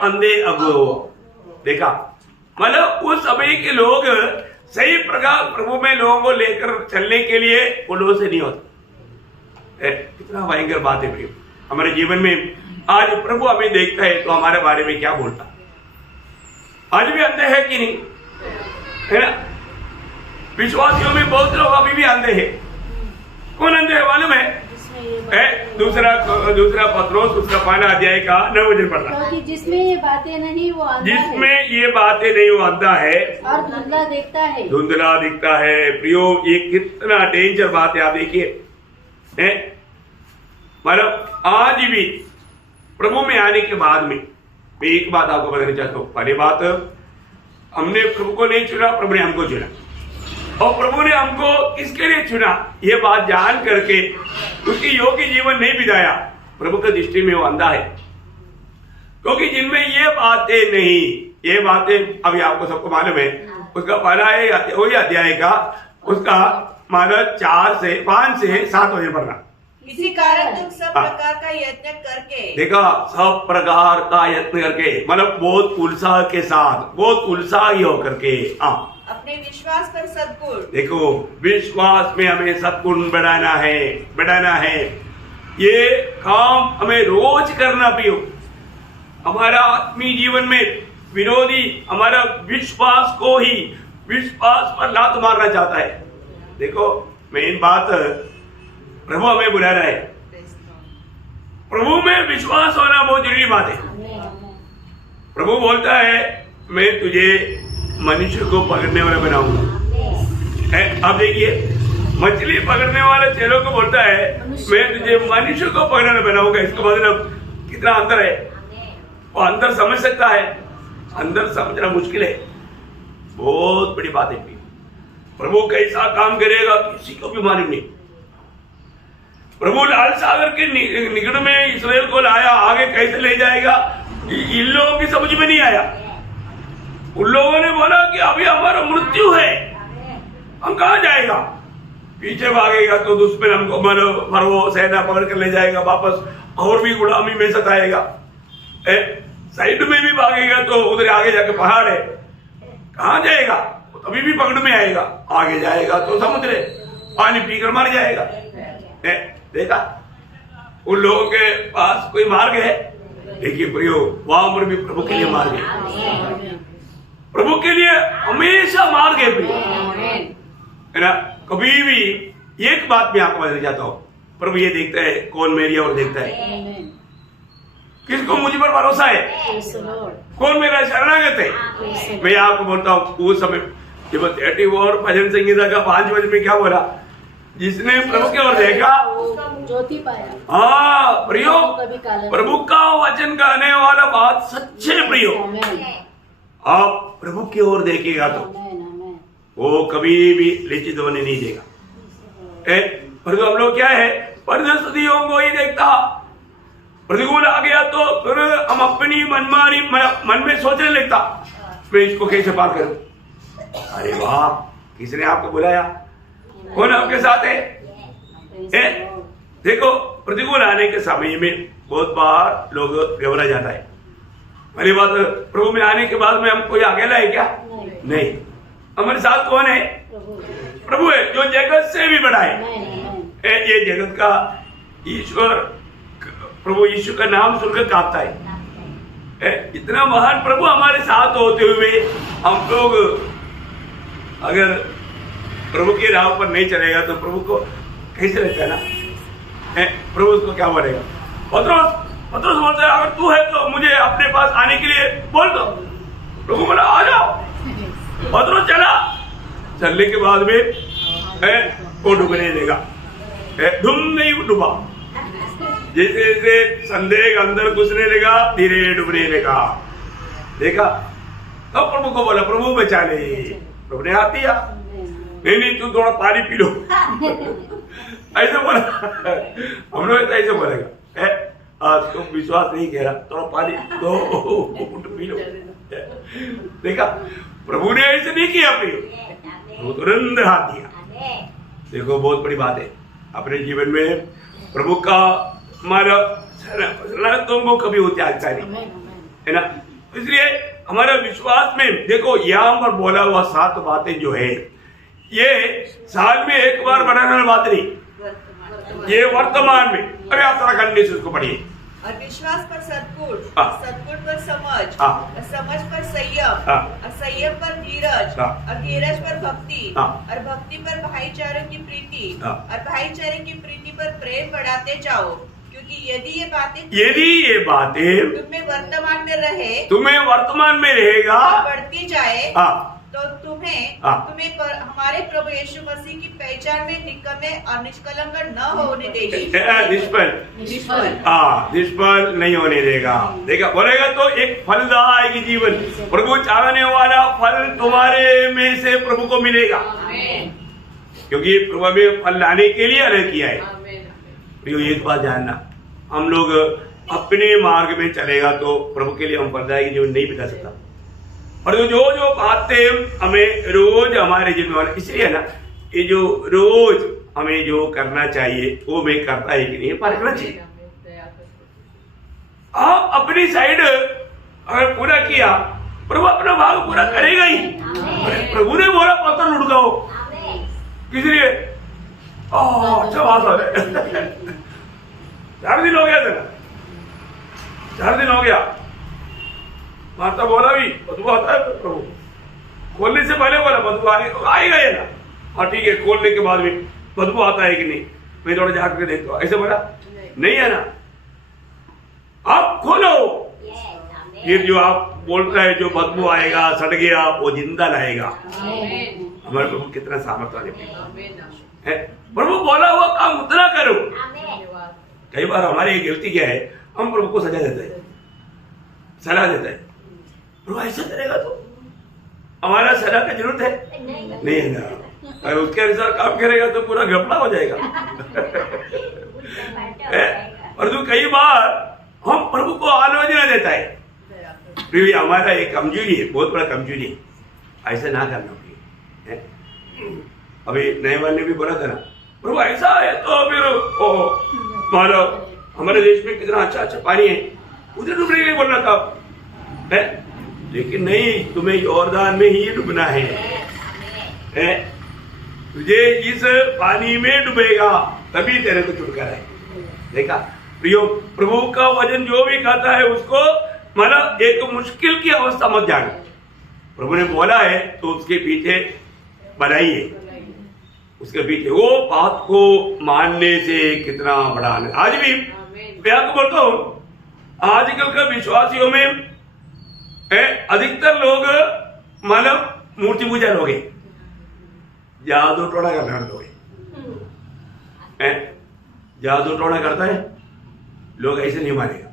अंधे अगुओ। देखा, मतलब उस समय के लोग सही प्रकार प्रभु में लोगों को लेकर चलने के लिए वो लोगों से नहीं होता। कितना भयंकर बात है प्रिय, हमारे जीवन में आज प्रभु हमें देखता है तो हमारे बारे में क्या बोलता। आज भी अंधे है कि नहीं, है ना? विश्वासियों में बहुत लोग अभी भी अंधे हैं। कौन अंधे है मालूम है? दूसरा पत्रोस उसका 5 अध्याय का 9 वचन पढ़ना। क्योंकि जिसमें ये बातें नहीं वो अंधा है, जिसमें ये बातें नहीं वो अंधा है और धुंधला दिखता है, धुंधला दिखता है। प्रियो, ये कितना डेंजर बात है, आप देखिए। मतलब आज भी प्रभु में आने के बाद में मैं एक बात आपको बताना चाहता हूँ। पहली बात, हमने प्रभु को नहीं चुना, प्रभु ने हमको चुना। और प्रभु ने हमको किसके लिए चुना, ये बात जान करके उसकी योग्य जीवन नहीं बिताया, प्रभु की दृष्टि में वो अंधा है। क्योंकि जिनमें ये बातें नहीं, ये बातें अभी आपको सबको मालूम है, उसका पहला है वही अध्याय का, उसका मानो 5 से 7 वजन पढ़ना। इसी कारण तुम सब प्रकार का यत्न करके, देखा, सब प्रकार का यत्न करके, मतलब बहुत उत्साह के साथ, बहुत उत्साही होकर के अपने विश्वास पर सद्गुण। देखो, विश्वास में हमें सद्गुण बढ़ाना है। ये काम हमें रोज करना पियो। हमारा आत्मीय जीवन में विरोधी हमारा विश्वास को ही विश्वास पर लात मारना चाहता है। देखो, मेन बात, प्रभु हमें बुला रहा है, प्रभु में विश्वास होना बहुत जरूरी बात है। प्रभु बोलता है, मैं तुझे मनुष्य को पकड़ने वाला बनाऊंगा। अब देखिए, मछली पकड़ने वाले चेलों को बोलता है, मैं तुझे मनुष्य को पकड़ने बनाऊंगा। इसका मतलब कितना अंदर है, वो अंदर समझ सकता है, अंदर समझना मुश्किल है। बहुत बड़ी बात है। प्रभु कैसा काम करेगा किसी को भी मालूम नहीं। प्रभु लाल सागर के निकट में इस्राएल को लाया, आगे कैसे ले जाएगा इन लोगों की समझ में नहीं आया। उन लोगों ने बोला कि अभी हमारा मृत्यु है, हम कहाँ जाएगा, पीछे भागेगा तो दुश्मन हमको फरो सेना पकड़ कर ले जाएगा वापस, और भी गुलामी में सताएगा। साइड में भी भागेगा तो उधर आगे जाके पहाड़ है, कहाँ जाएगा, अभी भी पकड़ में आएगा, आगे जाएगा तो समुद्र है, पानी पीकर मर जाएगा। देखा उन लोगों के पास कोई मार्ग है? देखिए प्रियो, वहां पर भी प्रभु के लिए मार्ग है, प्रभु के लिए हमेशा मार्ग है प्रियो, है ना। कभी भी एक बात मैं आपको बताना चाहता हूँ, प्रभु ये देखता है कौन मेरी और देखता है, किसको मुझ पर भरोसा है, कौन मेरा शरणागत है। मैं आपको बोलता हूँ उस समय जब 34 भजन संगीता का 5 वचन में क्या बोला, जिसने प्रभु की ओर देखा ज्योति पाया। हाँ प्रियो, प्रभु का वचन कहने वाला बात सच्चे प्रियो, आप प्रभु की ओर देखेगा तो वो कभी भी लज्जित होने नहीं देगा। परंतु हम लोग क्या है, परिस्थितियों को ही देखता, प्रतिकूल आ गया तो फिर हम अपनी मनमानी मन में सोचने लगता, मैं इसको कैसे पार करूं। अरे वाह, किसने आपको बुलाया, कौन आपके साथ है? देखो प्रतिकूल आने के समय में बहुत बार लोग घबरा जाता है। पहली बात, प्रभु में आने के बाद में हम कोई अकेला है क्या? नहीं, हमारे साथ कौन है? प्रभु है, जो जगत से भी बड़ा है। ये जगत का ईश्वर, प्रभु यीशु का नाम सुनकर कांपता है। इतना महान प्रभु हमारे साथ होते हुए हम लोग अगर प्रभु के राह पर नहीं चलेगा तो प्रभु को कैसे लगता है ना। प्रभु उसको क्या बोलेगा? पत्रोस बोलता है, अगर तू है तो मुझे अपने पास आने के लिए बोल दो। प्रभु बोला आ जाओ। पत्रोस चला, चलने के बाद में वो डूबने देगा, धुम नहीं डूबा। जैसे जैसे संदेह अंदर घुसने लगा, धीरे डूबने लगा। देखा, तब प्रभु को बोला प्रभु बचा ले। प्रभु ने हाथ दिया, नहीं तू थोड़ा पानी पी लो। ऐसे बोला, हम लोग ऐसे बोलेगा, आज तुम विश्वास नहीं कह रहा, थोड़ा पानी दो पी लो। देखा, प्रभु ने ऐसे नहीं किया प्रियो, वो तुरंत हाथ दिया। देखो बहुत बड़ी बात है अपने जीवन में, प्रभु का हमारा शरणागतों को कभी वो त्यागता नहीं, है ना। इसलिए हमारा विश्वास में देखो, यहाँ पर बोला हुआ 7 बातें जो है, ये साल में एक बार बनाने वाली बात नहीं, ये वर्तमान में। अरे आप थोड़ा खंडे से उसको पढ़िए। और विश्वास पर सद्गुण, सद्गुण पर समझ, समझ पर संयम, और संयम पर धीरज, और धीरज पर भक्ति, और भक्ति पर भाईचारे की प्रीति, और भाईचारे की प्रीति पर प्रेम बढ़ाते जाओ, क्योंकि यदि ये बातें तुम्हें वर्तमान में रहेगा, बढ़ती जाए तो तुम्हें हमारे प्रभु यीशु मसीह की पहचान में निकम्मे और निष्कलंक न होने देगी। निष्फल नहीं होने देगा। देखा, बोलेगा तो एक फलदायक जीवन, प्रभु चाहने वाला फल तुम्हारे में से प्रभु को मिलेगा, क्योंकि प्रभु में फल लाने के लिए अलग किया है। प्रियो, एक बात जानना, हम लोग अपने मार्ग में चलेगा तो प्रभु के लिए हम फलदायक जीवन नहीं बिता सकता। और जो बातें हमें रोज हमारे जीवन में, इसलिए ना ये जो रोज हमें जो करना चाहिए वो मैं करता है कि नहीं परखना चाहिए। आप अपनी साइड अगर पूरा किया, प्रभु अपना भाग पूरा करेगा ही। प्रभु ने बोला पत्थर लुढ़ जाओ, किसलिए? अच्छा बात हो रहा 4 दिन हो गया था ना, 4 दिन हो गया। माता बोला भी बदबू आता है, प्रभु खोलने से पहले बोला बदबू आएगा ये ना। हाँ ठीक है, खोलने के बाद में बदबू आता है कि नहीं, मैं थोड़ा जाकर देखता हूँ। ऐसे बोला नहीं है ना, आप खोलो। फिर जो आप बोल रहे हैं जो बदबू आएगा, सड़ गया, वो जिंदा लाएगा। हमारे प्रभु कितना सामर्थ्य वाले है। प्रभु बोला हुआ काम उतना करो। कई बार हमारी गलती क्या है, हम प्रभु को सजा देते हैं, सलाह देता है, प्रभु ऐसा करेगा तो हमारा सलाह की जरूरत है नहीं है ना। अगर उसके अनुसार काम करेगा तो पूरा घपला हो जाएगा। और तो कई बार हम प्रभु को आलोचना देता है। प्रिय, हमारा एक कमजोरी है, बहुत बड़ा कमजोरी है, ऐसा ना करना चाहिए। अभी नए वाले ने भी बोला था ना, प्रभु ऐसा है तो फिर मानो हमारे देश में कितना अच्छा पानी है, उधर डूबने के लिए बोलना था है? लेकिन नहीं, तुम्हें यॉर्दान में ही डूबना है। तुझे इस पानी में डूबेगा तभी तेरे को छुटकारा है। देखा प्रियो, प्रभु का वचन जो भी खाता है उसको मतलब एक मुश्किल की अवस्था मत जाने। प्रभु ने बोला है तो उसके पीछे भलाई है, उसके पीछे वो बात को मानने से कितना बड़ा आनंद। आज भी मैं आपको बोलता हूं, आजकल का विश्वासियों में अधिकतर लोग मतलब मूर्ति पूजा लोग हैं, जादू टोना करने लोग हैं। जादू टोना करता है लोग ऐसे नहीं मानेगा।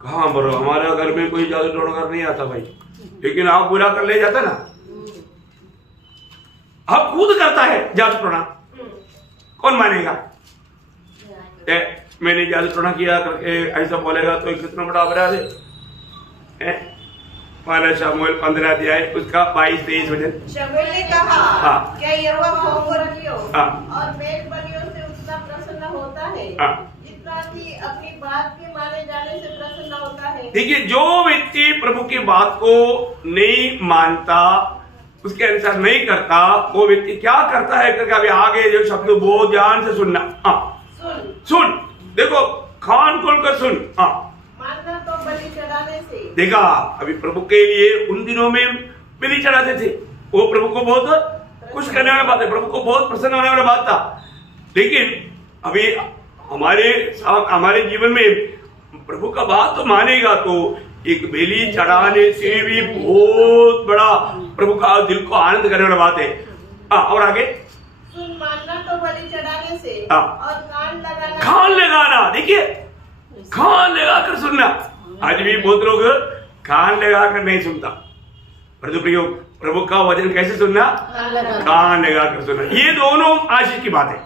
कहाँ बोलो, हमारे घर में कोई जादू टोना कर नहीं आता भाई, लेकिन आप बुला कर ले जाता ना, आप खुद करता है जादू टोना, कौन मानेगा? मैंने जादू टोना किया करके ऐसा बोलेगा तो कितना बड़ा अपराध है। पहला शमूएल 15 अध्याय उसका 22-23 वचन। शमूएल ने कहा, क्या यहोवा होमबलियों और मेलबलियों से उतना प्रसन्न होता है जितना कि अपनी बात के माने जाने से प्रसन्न होता है? देखिए, जो व्यक्ति प्रभु की बात को नहीं मानता, उसके अनुसार नहीं करता, वो व्यक्ति क्या करता है? कभी आगे जो शब्द बहुत ध्यान से सुनना। सुन, देखो, कान खोलकर सुन। मानना तो बलि चढ़ाने से। देखा, अभी प्रभु के लिए उन दिनों में बलि चढ़ाते थे, वो प्रभु को बहुत खुश करने वाला बात है, प्रभु को बहुत प्रसन्न होने वाला बात था। लेकिन अभी हमारे जीवन में प्रभु का बात तो मानेगा तो एक बलि चढ़ाने से भी बहुत बड़ा प्रभु का दिल को आनंद करने वाला बात है। और आगे सुन, मानना तो बलि चढ़ाने से और कान लगाना। देखिए, कान लगाकर सुनना। आज भी बहुत लोग कान लगाकर नहीं सुनता, परंतु प्रियो, प्रभु का वचन कैसे सुनना? कान लगाकर सुनना। ये दोनों आशीष की बात है।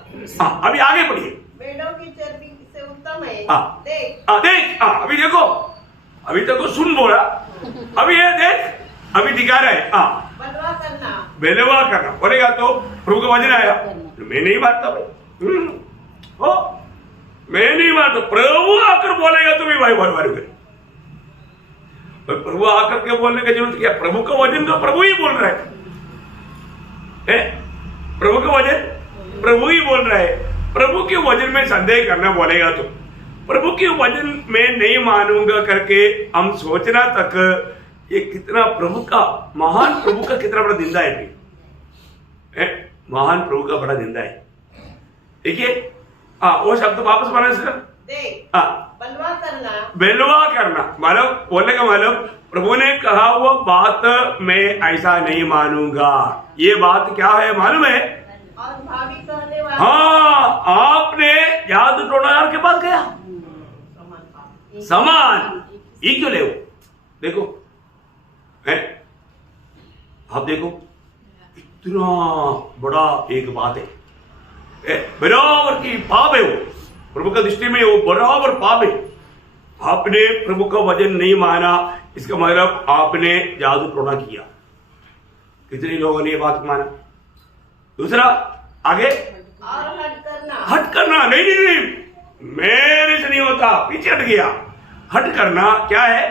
अभी आगे बढ़िए। भेड़ों की चर्बी से उत्तम है। देख, अभी देखो, अभी तक तो सुन बोला, अभी ये देख, अभी दिखा रहा है। बेलवा करना बोलेगा तो प्रभु का वचन आया, मैं नहीं मारता भाई, मैं नहीं मारता। प्रभु आकर बोलेगा तो भी भाई भर करे। प्रभु आकर के बोलने की जरूरत क्या? प्रभु का वचन तो प्रभु ही बोल रहा है। प्रभु का वचन प्रभु ही बोल रहा है। प्रभु के वचन में संदेह करना बोलेगा तो प्रभु के वचन में नहीं मानूंगा करके हम सोचना तक, ये कितना प्रभु का, महान प्रभु का कितना बड़ा निंदा है। महान प्रभु का बड़ा निंदा है। देखिए, वो शब्द वापस माने सर, बेलवा करना मतलब बोलने का मतलब प्रभु ने कहा वो बात मैं ऐसा नहीं मानूंगा। ये बात क्या है मालूम है? और भावी कहने वाला, आपने जादू टोनाकार के पास गया, समान ये क्यों ले? देखो, आप देखो, इतना बड़ा एक बात है, बराबर की पाप है वो, प्रभु का दृष्टि में वो बराबर पाप है। आपने प्रभु का वचन नहीं माना, इसका मतलब आपने जादू टोना किया। कितने लोगों ने ये बात माना? दूसरा आगे, और हट करना नहीं, मेरे से नहीं होता, पीछे हट गया। हट करना क्या है?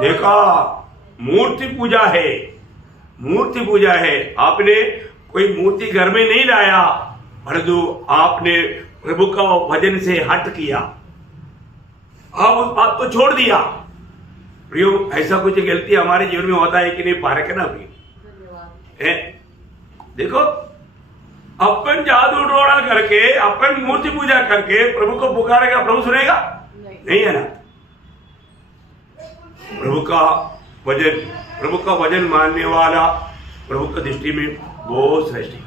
देखा, मूर्ति पूजा है, मूर्ति पूजा है। आपने कोई मूर्ति घर में नहीं लाया, परंतु आपने प्रभु का वचन से हट किया, आप उस बात को छोड़ दिया। प्रियो, ऐसा कुछ गलती हमारे जीवन में होता है कि नहीं? पारक है ना अभी। देखो, अपन जादू टोना करके, अपन मूर्ति पूजा करके प्रभु को पुकारेगा, प्रभु सुनेगा? नहीं है ना। प्रभु का वचन मानने वाला प्रभु की दृष्टि में बहुत श्रेष्ठ है।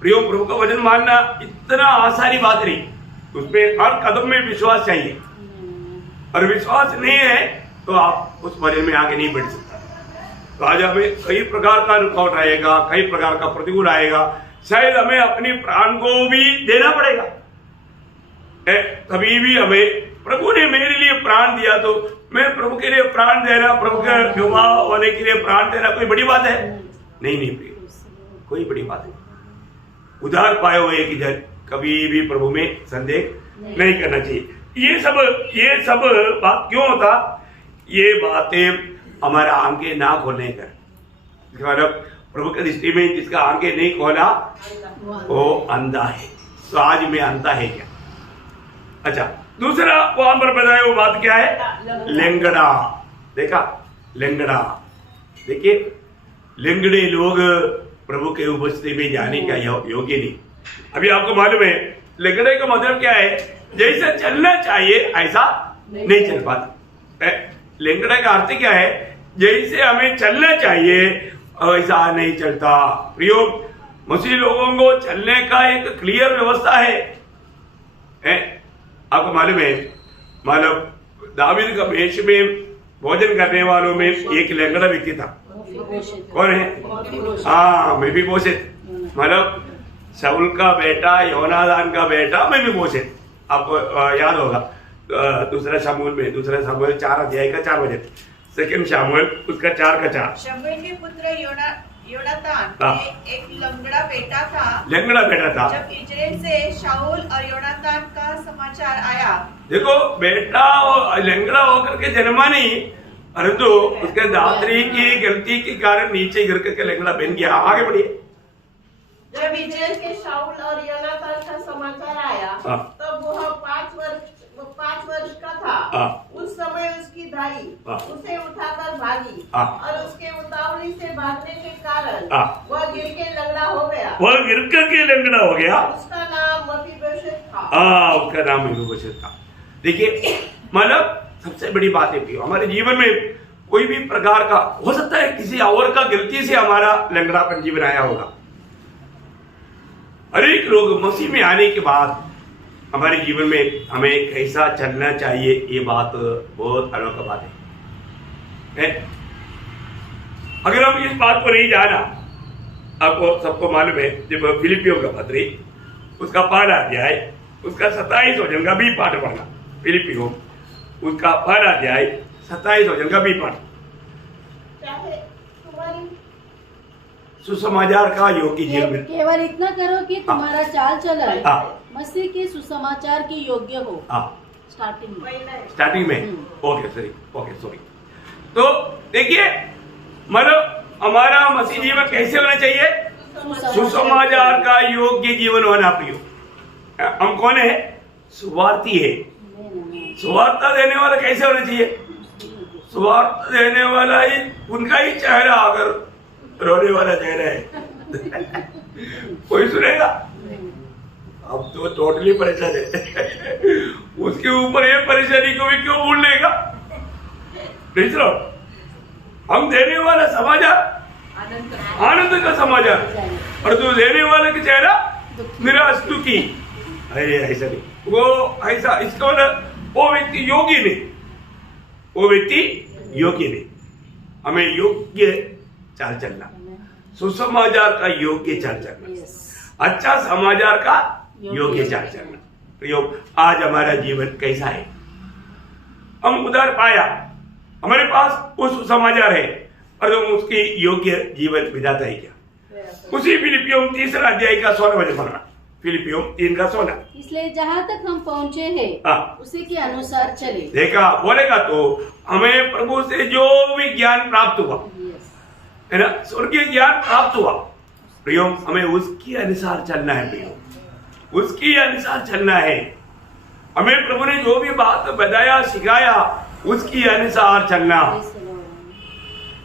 प्रियो, प्रभु का वचन मानना इतना आसानी बात नहीं, उसमें हर कदम में विश्वास चाहिए, और विश्वास नहीं है तो आप उस वचन में आगे नहीं बढ़ सकता। तो आज हमें कई प्रकार का रुकावट आएगा, कई प्रकार का प्रतिकूल आएगा, शायद हमें अपनी प्राण को भी देना पड़ेगा। कभी भी हमें, प्रभु ने मेरे लिए प्राण दिया तो मैं प्रभु के लिए प्राण देना, प्रभु के विवाह होने के लिए प्राण देना कोई बड़ी बात है? नहीं, कोई बड़ी बात नहीं। उधार पाए हुए कि कभी भी प्रभु में संदेह नहीं करना चाहिए। ये सब बात क्यों होता? ये बातें हमारा आंखें ना खोलने का, मतलब प्रभु की दृष्टि में जिसका आंखें नहीं खोला वो अंधा है। तो आज में अंधा है क्या? अच्छा, दूसरा वहां पर बताया वो बात क्या है? लेंगड़ा। देखा, लेंगड़ा। देखिए, लेंगड़े लोग प्रभु के उपस्थिति में जाने का योग्य नहीं। अभी आपको मालूम है लेंगड़े का मतलब क्या है? जैसा चलना चाहिए ऐसा नहीं चल पाता। लेंगड़े का अर्थ क्या है? जैसे हमें चलना चाहिए ऐसा नहीं चलता। प्रियो, मसीह लोगों को चलने का एक क्लियर व्यवस्था है। आपको मालूम है, मालूम दावीद का वेश में भोजन करने वालों में एक लेंगड़ा व्यक्ति था। कौन है? हाँ, मेफीबोशेत। मतलब शाऊल का बेटा, योनादान का बेटा मेफीबोशेत। आपको याद होगा दूसरा शमूएल 4 अध्याय का 4 वचन, सेकंड शमूएल उसका 4 का 4। शमूएल के पुत्र योनातान एक लंगड़ा बेटा था। जब इजराइल से शाऊल और योनातान का समाचार आया। देखो, बेटा लंगड़ा होकर के जन्मा नहीं, परंतु उसके दात्री की गलती के कारण नीचे गिर करके लंगड़ा बन गया। आगे बढ़िए। जब इजराइल के शाऊल और योनातान का समाचार आया तब वह 5 वर्ष का था। उस समय उसकी दाई उसे उठाकर भागी और उसके उतावली से भागने के कारण वह गिर के लंगड़ा हो गया। उसका नाम मेफीबोशेत था। उसका नाम मेफीबोशेत था। देखिए, मतलब सबसे बड़ी बात है हमारे जीवन में कोई भी प्रकार का हो सकता है किसी और का गलती से हमारा लंगड़ापन जीवन आया होगा। हर एक लोग मसीह में आने के बाद हमारे जीवन में हमें कैसा चलना चाहिए, ये बात बहुत अनोखा बात है। अगर हम इस बात को नहीं जाना, आपको सबको मालूम है जब फिलिपियों का पत्री उसका 5 अध्याय उसका 27 वचन का 20 पाठ पढ़ना। फिलिपियों उसका 5 अध्याय 27 वचन का 20 पाठ। सुसमाचार का योग्य जीवन, केवल इतना करो कि तुम्हारा चाल चलन मसीह के सुसमाचार के योग्य हो। स्टार्टिंग में ओके सॉरी। तो देखिए, मतलब हमारा मसीह जीवन कैसे होना चाहिए? सुसमाचार का योग्य जीवन होना। प्रियो, हम कौन है? सुवार्थी है। सुवार्ता देने वाला कैसे होना चाहिए? सुवार्ता देने वाला ही उनका ही चेहरा अगर रोने वाला चेहरा है कोई सुनेगा? अब तो टोटली परेशान है उसके ऊपर ये परेशानी को भी क्यों भूल लेगा? दूसरा, हम देने वाला समाचार आनंद का समाचार, और तो देने वाले का चेहरा निराश दुखी। अरे ऐसा नहीं, वो ऐसा इसको ना, वो व्यक्ति योग्य नहीं। हमें योग्य चाल चलना, सुसमाचार का योग्य चाल चलना, अच्छा समाचार का योग्य चाल चलना। प्रियो, आज हमारा जीवन कैसा है? हम उधर पाया, हमारे पास वो सुसमाचार है, और हम उसकी योग्य जीवन बिताता है क्या? उसी फिलिपियों 3 अध्याय का 16 वचन पढ़ना। फिलिपियों 3 का 16। इसलिए जहाँ तक हम पहुँचे हैं उसी के अनुसार चले। देखा, बोलेगा तो हमें प्रभु से जो भी ज्ञान प्राप्त हुआ है ना, स्वर्गीय ज्ञान प्राप्त हुआ, प्रियो हमें उसके अनुसार चलना है। प्रियो, उसके अनुसार चलना है। हमें प्रभु ने जो भी बात बताया सिखाया उसके अनुसार चलना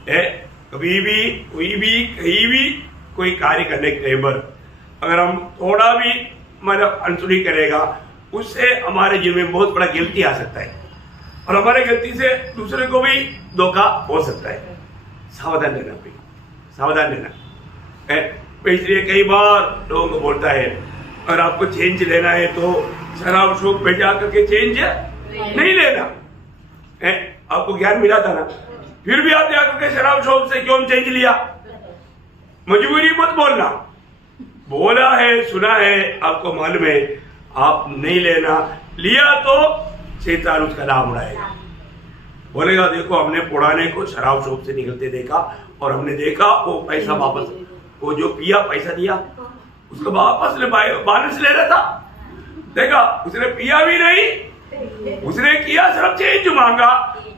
है। कभी भी कहीं भी कोई कार्य करने के टाइम पर अगर हम थोड़ा भी मतलब अनसुनी करेगा, उससे हमारे जीवन में बहुत बड़ा गलती आ सकता है, और हमारे गलती से दूसरे को भी धोखा हो सकता है। सावधान रहना, सावधान रहना। इसलिए कई बार लोगों को बोलता है अगर आपको चेंज लेना है तो शराब शौक पे जा करके चेंज नहीं लेना। आपको ज्ञान मिला था ना, फिर भी आप जाकर के शराब शौक से क्यों चेंज लिया? मजबूरी मत बोलना, बोला है सुना है, आपको मालूम है आप नहीं लेना, लिया तो शैतान उसका नाम उड़ाएगा। बोलेगा देखो हमने पुराने को शराब शौक से निकलते देखा, और हमने देखा वो पैसा वापस, वो जो पिया पैसा दिया उसको वापस बैलेंस ले रहा था, देखा उसने पिया भी नहीं, उसने किया सिर्फ चेंज मांगा,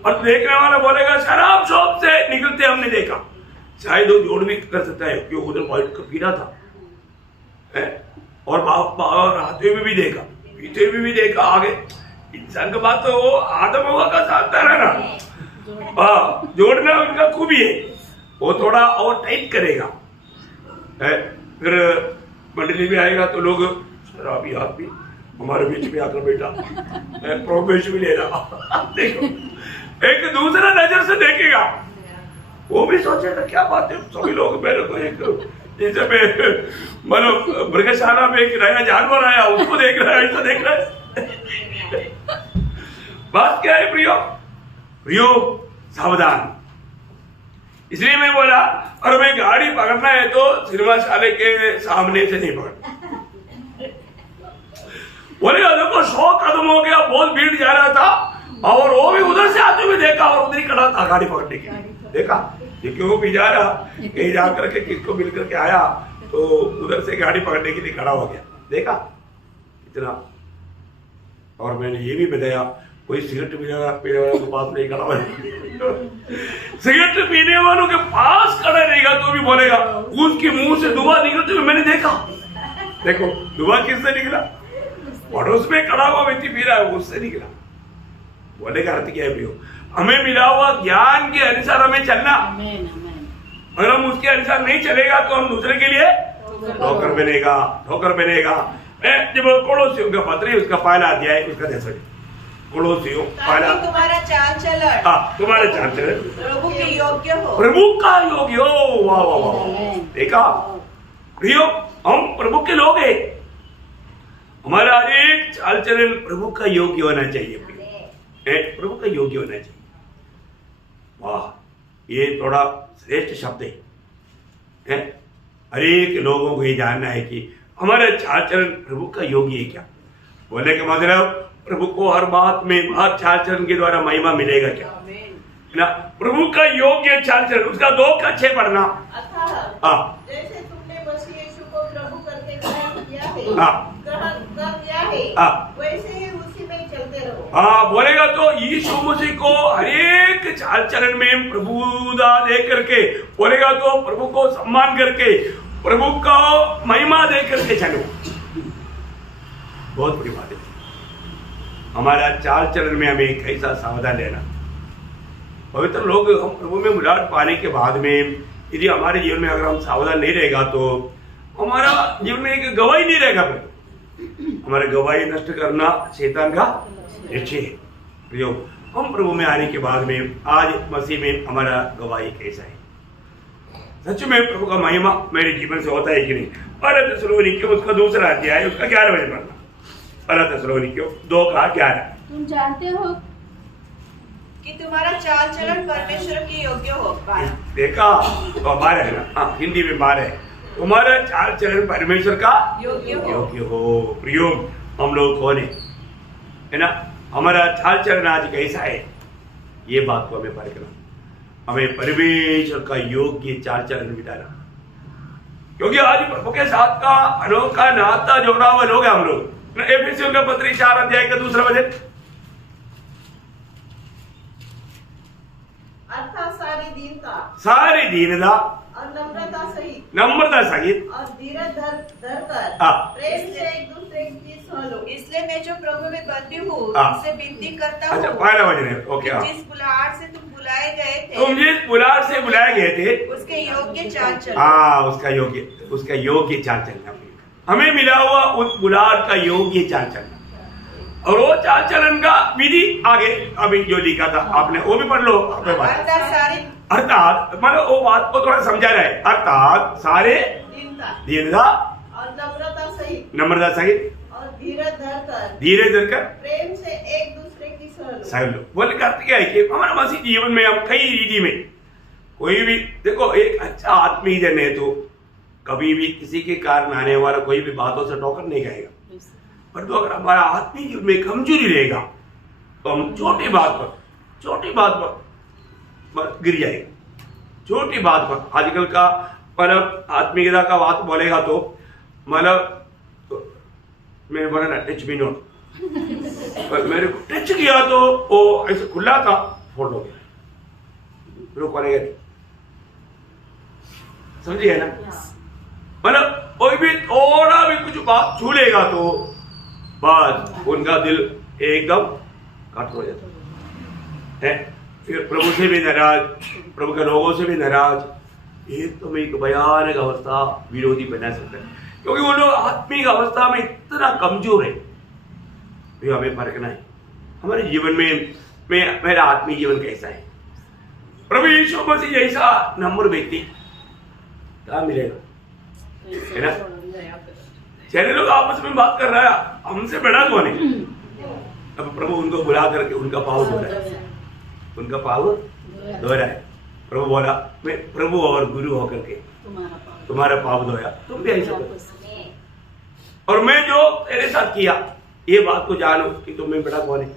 और देखने वाला बोलेगा शराब शौक से निकलते हमने देखा। शायद वो जोड़ भी कर सकता है क्योंकि उधर व्हाइट का पीना था है? और रात में भी देखा, पीते भी देखा। आगे इंसान का बात तो वो आदम हवा का साधन है ना, हाँ, जोड़ना उनका खूबी है। वो थोड़ा और टाइट करेगा है? फिर मंडली में आएगा तो लोग शराबी आदमी हमारे बीच में आकर बैठा प्रवेश भी ले रहा देखो, एक दूसरा नजर से देखेगा, वो भी सोचेगा क्या बात है। सभी लोग मेरे को एक जैसे मतलब मृगशाला में एक नया जानवर आया उसको देख रहा है, ऐसा देख रहा है। बात क्या है प्रियो? प्रियो सावधान। इसलिए मैं बोला, और मैं गाड़ी पकड़ना है तो सिनेमा शाले के सामने से नहीं पकड़ना। बोलेगा देखो 100 कदम हो गया, बहुत भीड़ जा रहा था और वो भी उधर से आते हुए देखा और उधर ही खड़ा था गाड़ी पकड़ने के लिए। देखा ये क्यों भी जा रहा, कहीं जा करके किसको मिल करके आया तो उधर से गाड़ी पकड़ने के लिए खड़ा हो गया। देखा इतना। और मैंने ये भी बताया कोई सिगरेट पीने वालों के पास नहीं खड़ा है। सिगरेट पीने वालों के पास खड़ा रहेगा तो भी बोलेगा उसके मुंह से धुआं निकलते हुए मैंने देखा। देखो धुआं किससे निकला? पड़ोस में खड़ा हुआ व्यक्ति पी रहा है उससे निकला। बोले का अर्थ क्या है प्रियो? हमें मिला हुआ ज्ञान के अनुसार हमें चलना। अगर हम उसके अनुसार नहीं चलेगा तो हम दूसरे के लिए ठोकर बनेगा, ठोकर बनेगा। जब कोलोसियों का पत्र उसका पहला अध्याय उसका 10 कोलोसियों पहला, तुम्हारा चाल चलन, तुम्हारा चाल चलन प्रभु के योग्य हो, प्रभु का योग्य हो। वाह वाह वाह, देखा प्रियो, हम प्रभु के लोग हैं। हमारा हर एक चाल चलन प्रभु का योग्य होना चाहिए, प्रभु का योग्य होना चाहिए। वाह, ये थोड़ा श्रेष्ठ शब्द है। हर एक लोगों को ये जानना है कि हमारा चाल चलन प्रभु का योग्य है क्या। बोले के मतलब प्रभु को हर बात में हर चाल चलन के द्वारा महिमा मिलेगा क्या ना? प्रभु का योग्य चाल चलन, उसका 2 अच्छे पढ़ना। जैसे तुमने मसीह यीशु को प्रभु करके ग्रहण किया है, वैसे ही उसी में चलते रहो। हाँ, बोलेगा तो यीशु मसीह को हर एक चाल चलन में प्रभुदा दे करके, बोलेगा तो प्रभु को सम्मान करके, प्रभु का महिमा दे करके चलो। बहुत बड़ी बात है। हमारा चाल चलन में हमें कैसा सावधान लेना। पवित्र लोग हम प्रभु में मुलाकात पाने के बाद में यदि हमारे जीवन में अगर हम सावधान नहीं रहेगा तो हमारा जीवन में एक गवाही नहीं रहेगा। हमारे गवाही नष्ट करना शैतान का निश्चय है। प्रियो, हम प्रभु में आने के बाद में आज मसीह में हमारा गवाही कैसा है? सच में प्रभु का महिमा मेरे जीवन से होता है कि नहीं? पहला थिस्सलुनीकियों उसका 2 अध्याय उसका 11 वचन पढ़ना। पहला थिस्सलुनीकियों 2:11। तुम जानते हो कि तुम्हारा चाल चलन परमेश्वर के योग्य हो। देखा तो 12 है ना? हिंदी में 12 है। तुम्हारा चाल चलन परमेश्वर का योग्य हो। प्रियो, हम लोग कौन है ना? हमारा चाल चलन आज कैसा है? ये बात को हमें परखना। हमें परमेश्वर का योग्य चाल चलन बिताना, क्योंकि आज प्रभु के साथ का अनोखा नाता जोड़ा हुआ लोग हम लोग। एफिसियों का पत्री 4 अध्याय का 2 वचन, अर्थात सारी दीनता और नम्रता सहित और धीरज धरकर प्रेम से एक दूसरे की सह लो। इसलिए मैं जो प्रभु में बंदी हूँ उससे विनती करता हूँ। अच्छा, पहला वचन है। ओके। जिस बुलाहट से तुम बुलाए गए थे, तुम जिस बुलाहट से बुलाए गए थे उसके योग्य चाल चलो। उसका योग्य चाल चलना। हमें मिला हुआ उस बुलाहट का योग्य चाल चलना, और वो चाल चलन का विधि आगे अभी जो लिखा था आपने वो भी पढ़ लो। अर्थात मतलब वो बात को थोड़ा समझा रहा है। अर्थात सारे दीनता और नम्रता सहित और धीरज धरकर प्रेम से एक दूसरे की सह लो। बोले का अर्थ क्या है कि हमारा मसीह जीवन में हम कई रीति में कोई भी देखो, एक अच्छा आत्मीय जन है तो कभी भी किसी के कारण आने वाला कोई भी बातों से टोकर नहीं खाएगा। पर तो अगर हमारा आत्मीय जीवन में कमजोरी रहेगा तो हम छोटी बात पर गिर जाएगा। छोटी बात पर आजकल का मतलब आत्मीयता का बात बोलेगा तो मतलब मैं बोला ना टच मी नॉट, मेरे को टच किया तो वो ऐसे खुला था, फोड़ हो गया, फिर वो करेगा नहीं। समझिए ना, मतलब कोई भी थोड़ा भी कुछ बात छू लेगा तो बस उनका दिल एकदम कट हो जाता है। फिर प्रभु से भी नाराज, प्रभु के लोगों से भी नाराज, एकदम एक भयानक अवस्था विरोधी बना सकता है, क्योंकि वो लोग आत्मिक अवस्था में इतना कमजोर है। तो हमें परखना है हमारे जीवन में मेरा आत्मिक जीवन कैसा है। प्रभु यीशु मसीह जैसा नम्र व्यक्ति कहाँ मिलेगा, है ना। चले लोग आपस में बात कर रहा है, हमसे बड़ा कौन है। अब प्रभु उनको बुला करके उनका पाव धोया, उनका पाव धोया है। प्रभु बोला मैं प्रभु और गुरु होकर के तुम्हारा पाव धोया, तुम भी ऐसा करो। और मैं जो तेरे साथ किया ये बात को जानो कि तुम में बड़ा कौन है।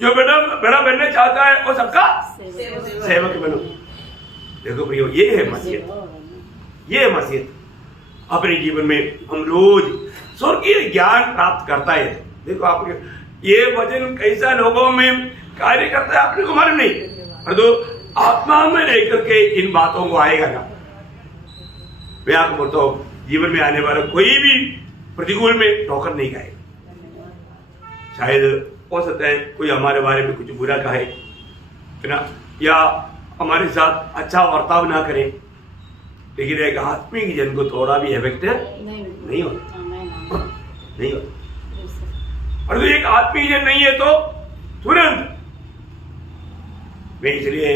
जो बड़ा बनना चाहता है वो सबका सेवक बनो। देखो प्रियो, ये है मसीहत, ये है मसीहत। अपने जीवन में हम रोज स्वर्गीय ज्ञान प्राप्त करता है। देखो आप ये वचन कैसा लोगों में कार्य करता है अपने को मालूम नहीं, पर तो आत्मा में रह करके इन बातों को आएगा ना। मैं आपको बोलता हूँ जीवन में आने वाला कोई भी प्रतिकूल में ठोकर नहीं खाएगा। शायद हो सकता है कोई हमारे बारे में कुछ बुरा कहे, है ना, या हमारे साथ अच्छा बर्ताव ना करे, लेकिन एक आत्मिक जन को थोड़ा भी इफेक्ट नहीं होता, नहीं होता। और तो एक आत्मिक जन नहीं है तो तुरंत मैं इसलिए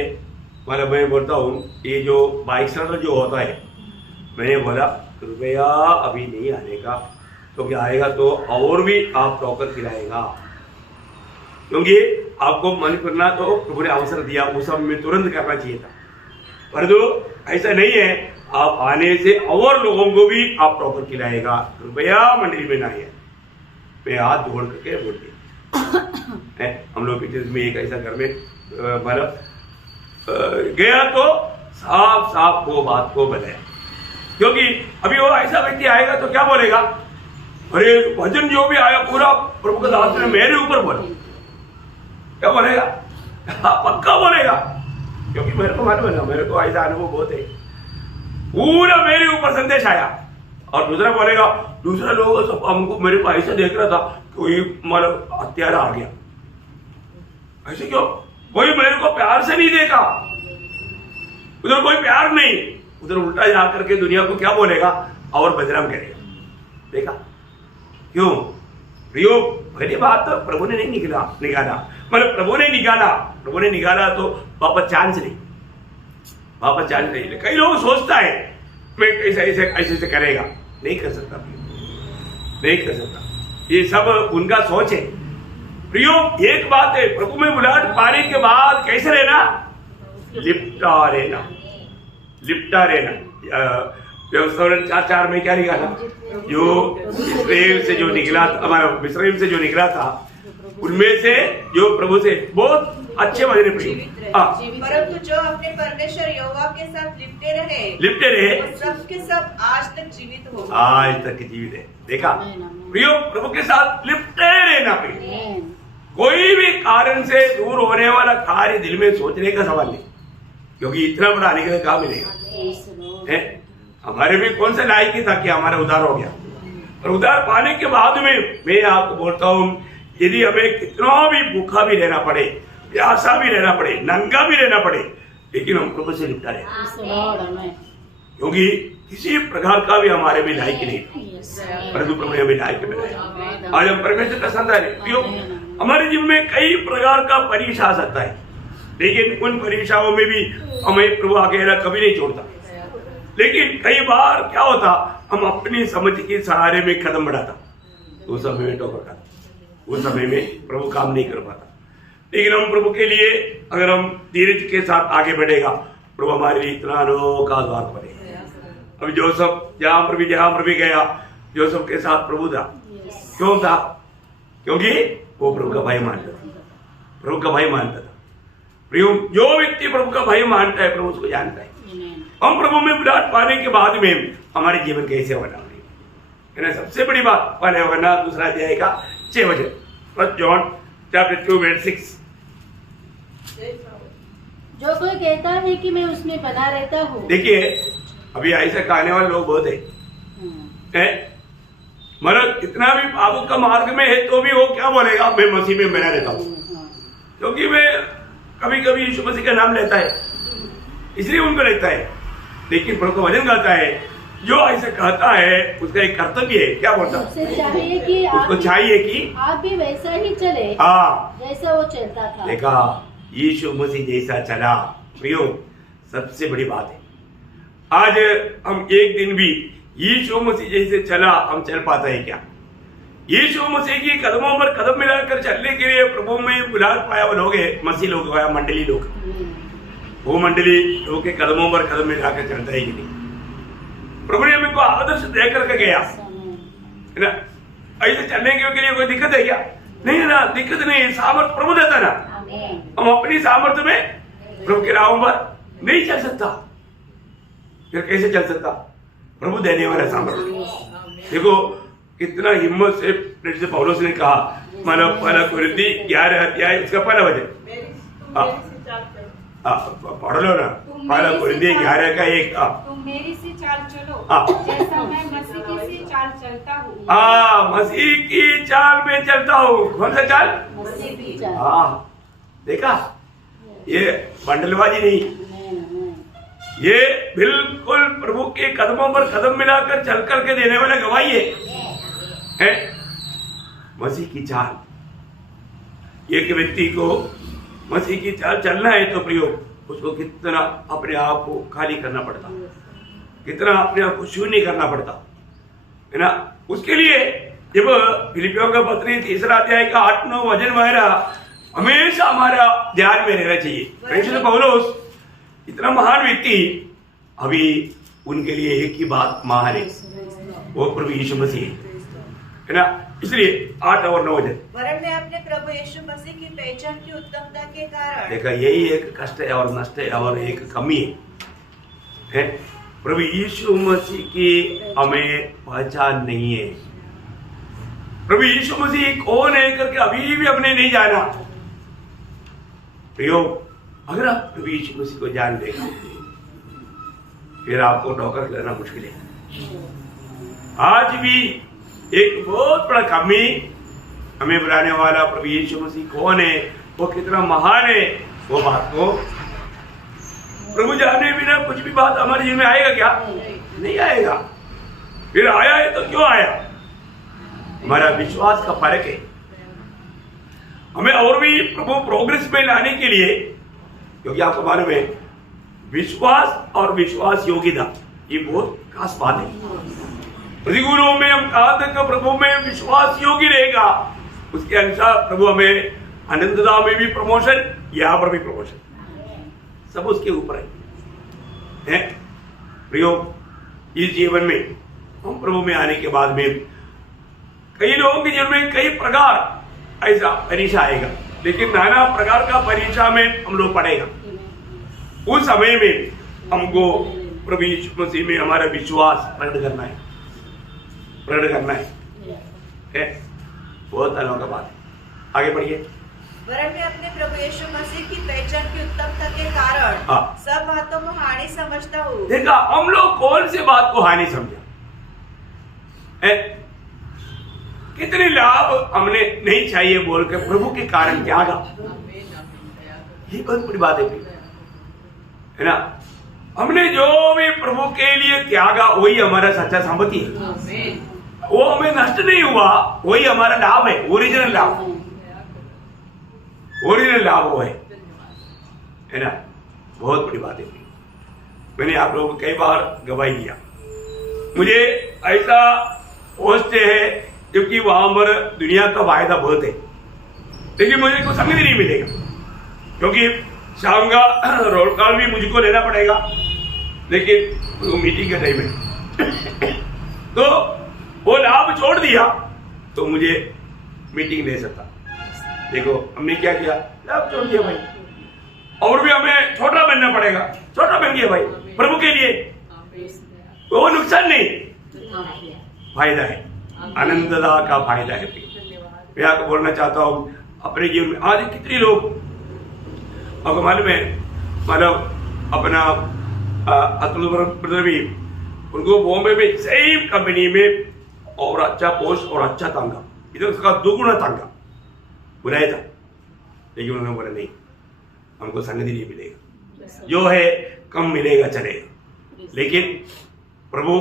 मतलब मैं बोलता हूँ ये जो बाइक जो होता है, मैंने बोला कृपया अभी नहीं आने का, तो क्या आएगा तो और भी आप ठोकर खिलाएगा, क्योंकि आपको मन करना तो प्रभु ने अवसर दिया उस समय में तुरंत करना चाहिए था, परंतु ऐसा नहीं है। आप आने से और लोगों को भी आप ठोकर खिलाएगा। कृपया मंडली में ना आए। मैं हाथ जोड़ करके बोल दिया हम लोग पिछले में एक ऐसा घर में मतलब गया तो साफ साफ वो बात को बताया, क्योंकि अभी वो ऐसा व्यक्ति आएगा तो क्या बोलेगा, अरे भजन जो भी आया पूरा प्रभु के दास ने मेरे ऊपर बोला, क्या बोलेगा, पक्का बोलेगा, क्योंकि मेरे को मालूम है ना, मेरे को ऐसा अनुभव बहुत है, पूरा मेरे ऊपर संदेश आया। और दूसरा बोलेगा, दूसरा लोग सब हमको मेरे को ऐसा देख रहा था कोई मतलब हत्यारा आ गया, ऐसे क्यों, कोई मेरे को प्यार से नहीं देखा, उधर कोई प्यार नहीं, उधर उल्टा जा करके दुनिया को क्या बोलेगा और बदनाम करेगा। देखा क्यों प्रियो, पहली बात तो प्रभु ने नहीं निकाला, मतलब प्रभु ने निकाला तो वापस चांस नहीं, वापस चांस नहीं। कई लोग सोचता है मैं ऐसे करेगा, नहीं कर सकता, नहीं कर सकता, ये सब उनका सोच है। प्रियो एक बात है, प्रभु में बुलाहट पाने के बाद कैसे रहना, लिपटा रहना, लिपटा रहना। व्यवस्था 4:4 में क्या लिखा था, जो इस्राएल से जो निकला, हमारा मिस्रैम से जो निकला था, उनमें से जो प्रभु से बहुत अच्छे वचन परंतु जो अपने परमेश्वर यहोवा के साथ लिपटे रहे वो सब के सब आज तक जीवित हो, आज तक जीवित है। देखा प्रियो, प्रभु के साथ लिपटे रहना। प्रियो कोई भी कारण से दूर होने वाला कार्य दिल में सोचने का सवाल नहीं, क्योंकि इतना बड़ा आने के लिए कहाँ मिलेगा। हमारे में कौन सा लायक था कि हमारा उद्धार हो गया, और उद्धार पाने के बाद में मैं आपको बोलता हूँ, यदि हमें कितना भी भूखा भी रहना पड़े, प्यासा भी रहना पड़े, नंगा भी रहना पड़े, लेकिन हम प्रभु से लिपटा रहे, क्योंकि किसी प्रकार का भी हमारे में लायक नहीं था, परंतु प्रभु ने हमें लायक बनाया। आज हम परमेश्वर का संतान है। क्यों, हमारे जीवन में कई प्रकार का परीक्षा आ सकता है, लेकिन उन परीक्षाओं में भी हमें प्रभु अकेला कभी नहीं छोड़ता। लेकिन कई बार क्या होता, हम अपनी समझ के सहारे में कदम बढ़ाता, तो उस समय में ठोकर खाता, उस समय में प्रभु काम नहीं कर पाता। लेकिन हम प्रभु के लिए अगर हम धीरज के साथ आगे बढ़ेगा, प्रभु हमारे लिए इतना अनोखा द्वार खोलेगा। अब जोसेफ जहां पर भी गया, जोसेफ के साथ प्रभु था। क्यों था, क्योंकि वो प्रभु का भाई मानता था, प्रभु का भाई मानता था। जो व्यक्ति प्रभु का भाई मानता है, प्रभु उसको जानता है। हम प्रभु में बुलाहट पाने के बाद में हमारे जीवन कैसे होना है ना, सबसे बड़ी बात पहले होना। दूसरा अध्याय का 6 वचन, 1 जॉन चैप्टर 2:6। जो कोई कहता है कि मैं उसमें बना रहता हूँ, देखिए अभी ऐसे कहने वाले लोग बहुत है मतलब इतना भी पापों का मार्ग में है तो भी वो क्या बोलेगा, मैं मसीह में बना रहता हूँ, क्योंकि मैं कभी कभी यीशु मसीह का नाम लेता है इसलिए उनको लेता है। लेकिन प्रभु का वचन कहता है जो ऐसे कहता है उसका एक कर्तव्य है, क्या बोलता है, उसको चाहिए कि आप भी वैसा ही चले जैसा वो चलता था। देखा, यीशु मसीह जैसा चला। प्रियो, सबसे बड़ी बात है आज हम एक दिन भी यीशु मसीह जैसे चला हम चल पाते हैं क्या? यीशु मसीह की कदमों पर कदम मिलाकर चलने के लिए प्रभु में बुला पाया वो लोग है, मसीह लोग, मंडली लोग, वो मंडली लोग के कदमों पर कदम मिलाकर चलता है कि नहीं? प्रभु ने हमको आदर्श दे करके गया है ना। ऐसे चलने के लिए कोई दिक्कत है क्या? नहीं है ना, दिक्कत नहीं है, सामर्थ प्रभु देता ना। हम अपनी सामर्थ्य में प्रभु के राहों पर नहीं चल सकता, फिर कैसे चल सकता? प्रभु देने वाला सामर्थ्य। देखो कितना हिम्मत से पौलुस ने कहा, मतलब पहला कुरिन्थी 11 अध्याय उसका पहला वचन पढ़ लो ना, पहला कुरिन्थी 11 का 1। तुम मेरी सी चाल चलो जैसा मैं मसीह की सी चाल चलता हूँ। मसीह की चाल में चलता हूँ। कौन सा चाल? मसीह की चाल। देखा, ये बंडलबाजी नहीं, ये बिल्कुल प्रभु के कदमों पर कदम मिलाकर चल करके देने वाला गवाही है। मसीह की चाल। एक व्यक्ति को मसीह की चाल चलना है तो प्रयोग उसको कितना अपने आप को खाली करना पड़ता, कितना अपने आप को शून्य करना पड़ता है ना। उसके लिए जब फिलिपियों का पत्री 3 अध्याय का 8-9 वचन वगैरह हमेशा हमारा ध्यान में रहना चाहिए। प्रेषित पौलुस इतना महान व्यक्ति, अभी उनके लिए एक ही बात महान है, वो प्रभु यीशु मसीह है ना। इसलिए 8 और 9 वचन, वरन मैं अपने प्रभु यीशु मसीह की पहचान की उत्तमता के कारण। देखा, यही एक कष्ट है और नष्ट है और एक कमी है। प्रभु यीशु मसीह की हमें पहचान नहीं है। प्रभु यीशु मसीह कौन है करके अभी भी हमने नहीं जाना। प्रियो, अगर आप प्रभु यीशु मसीह को जान लेगा फिर आपको ठोकर लेना मुश्किल है। आज भी एक बहुत बड़ा कमी हमें बुलाने वाला प्रभु यीशु मसीह कौन है, वो कितना महान है, वो बात को प्रभु जाने बिना कुछ भी बात हमारे जीवन में आएगा क्या? नहीं आएगा। फिर आया है तो क्यों आया? हमारा विश्वास का फर्क है। हमें और भी प्रभु प्रोग्रेस में लाने के लिए, क्योंकि आपको मालूम है विश्वास और विश्वास योग्यता ये बहुत खास बात है। प्रतिकूलों में हम कहा तक प्रभु में विश्वास योग्य रहेगा, उसके अनुसार प्रभु हमें अनंतता में भी प्रमोशन, यहाँ पर भी प्रमोशन, सब उसके ऊपर है। प्रियो, इस जीवन में हम प्रभु में आने के बाद में कई लोगों के जीवन में कई प्रकार ऐसा परीक्षा आएगा, लेकिन नाना प्रकार का परीक्षा में हम लोग पढ़ेगा। उस समय में हमको प्रभु यीशु मसीह में हमारा विश्वास प्रकट करना है, प्रकट करना है। बहुत अनोखा बात है। आगे बढ़िए। वरन मैं अपने प्रभु यीशु मसीह की पहचान की उत्तमता के कारण सब बातों को हानि समझता हूँ। देखा, हम लोग कौन सी बात को हानि समझा? कितने लाभ हमने नहीं चाहिए बोल के प्रभु के कारण त्यागा, ये बहुत बड़ी बात है ना। हमने जो भी प्रभु के लिए त्यागा वही हमारा सच्चा संपत्ति है, वो हमें नष्ट नहीं हुआ, वही हमारा लाभ है, ओरिजिनल लाभ, ओरिजिनल लाभ वो है ना। बहुत बड़ी बात है। मैंने आप लोगों को कई बार गवाही दिया, मुझे ऐसा पोस्ट है क्योंकि वहां पर दुनिया का वायदा बहुत है, लेकिन मुझे कुछ समझ नहीं मिलेगा, क्योंकि शाम का रोल कॉल भी मुझको लेना पड़ेगा, लेकिन मीटिंग के टाइम में तो वो लाभ छोड़ दिया तो मुझे मीटिंग नहीं सकता। देखो हमने क्या किया, लाभ छोड़ दिया भाई, और भी हमें छोटा बनना पड़ेगा, छोटा बन गया भाई प्रभु के लिए, वो नुकसान नहीं, फायदा है, आनंददा का फायदा है। मैं आपको बोलना चाहता हूँ अपने जीवन में आज कितने लोग, आपको मालूम है, मतलब अपना अतुल ब्रदर भी उनको बॉम्बे में सेम कंपनी में और अच्छा पोस्ट और अच्छा तंगा, इधर उसका दुगुना तंगा बुलाया था, लेकिन उन्होंने बोला नहीं, हमको संगति नहीं मिलेगा, जो है कम मिलेगा चलेगा, लेकिन प्रभु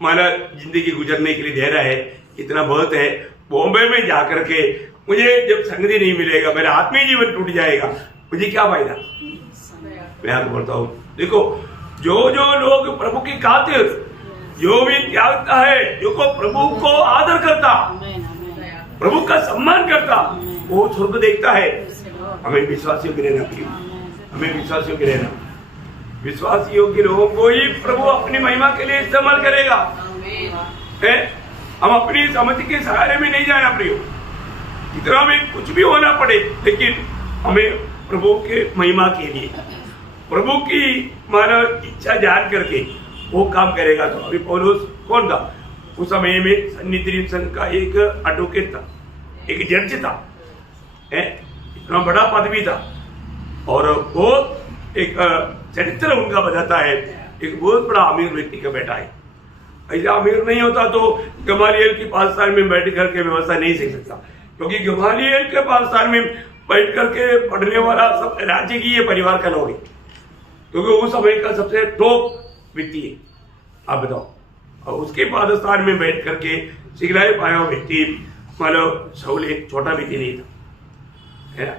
माना जिंदगी गुजरने के लिए दे रहा है, इतना बहुत है। बॉम्बे में जाकर के मुझे जब संगति नहीं मिलेगा, मेरा आत्मीय जीवन टूट जाएगा, मुझे क्या फायदा। मैं आपको बोलता हूँ, देखो जो जो लोग प्रभु की खातिर जो भी त्यागता है, जो को प्रभु को आदर करता, प्रभु का सम्मान करता, वो स्वर्ग देखता है। हमें विश्वास योग्य रहना प्रिय, हमें विश्वास योग्य रहना, विश्वास योग्य लोगों को ही प्रभु अपनी महिमा के लिए इस्तेमाल करेगा। हम अपनी समझ के सहारे में नहीं जाना प्रिय, इतना में कुछ भी होना पड़े, लेकिन हमें प्रभु के महिमा के लिए, प्रभु की मानव इच्छा जान करके वो काम करेगा। तो अभी पौलुस कौन था उस समय में? सन्निधिन संघ का एक एडवोकेट था, एक जज था, इतना बड़ा पदवी था, और वो एक चरित्र उनका बताता है, एक बहुत बड़ा अमीर व्यक्ति का बेटा है। ऐसा अमीर नहीं होता तो गमालियल की पाकिस्तान में बैठ करके व्यवस्था नहीं सीख सकता, क्योंकि गमालियल के पाकिस्तान में बैठ करके पढ़ने वाला सब राज्य की ये परिवार का लोग है, क्योंकि उस समय का सबसे टॉप व्यक्ति है। आप बताओ, और उसके पाकिस्तान में बैठ करके सिखलाई पाया व्यक्ति मतलब शाऊल एक छोटा व्यक्ति नहीं था, है ना।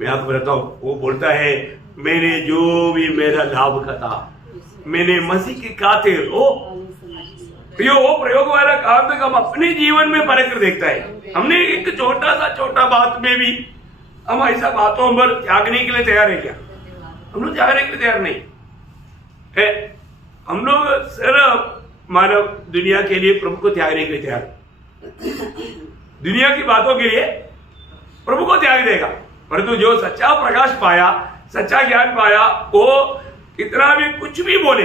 मैं आपको बताता हूँ, वो बोलता है मैंने जो भी मेरा लाभ का था मैंने मसीह की खातिर वो प्रयोग वाला काम तक हम अपने जीवन में परख कर देखता है। हमने एक छोटा बात में भी हम ऐसा बातों पर त्यागने के लिए तैयार है क्या? हम लोग त्यागने के लिए तैयार नहीं है। हम लोग सिर्फ मानव दुनिया के लिए प्रभु को त्यागने के लिए तैयार, दुनिया की बातों के लिए प्रभु को त्याग देगा, परंतु जो सच्चा प्रकाश पाया, सच्चा ज्ञान पाया, वो कितना भी कुछ भी बोले,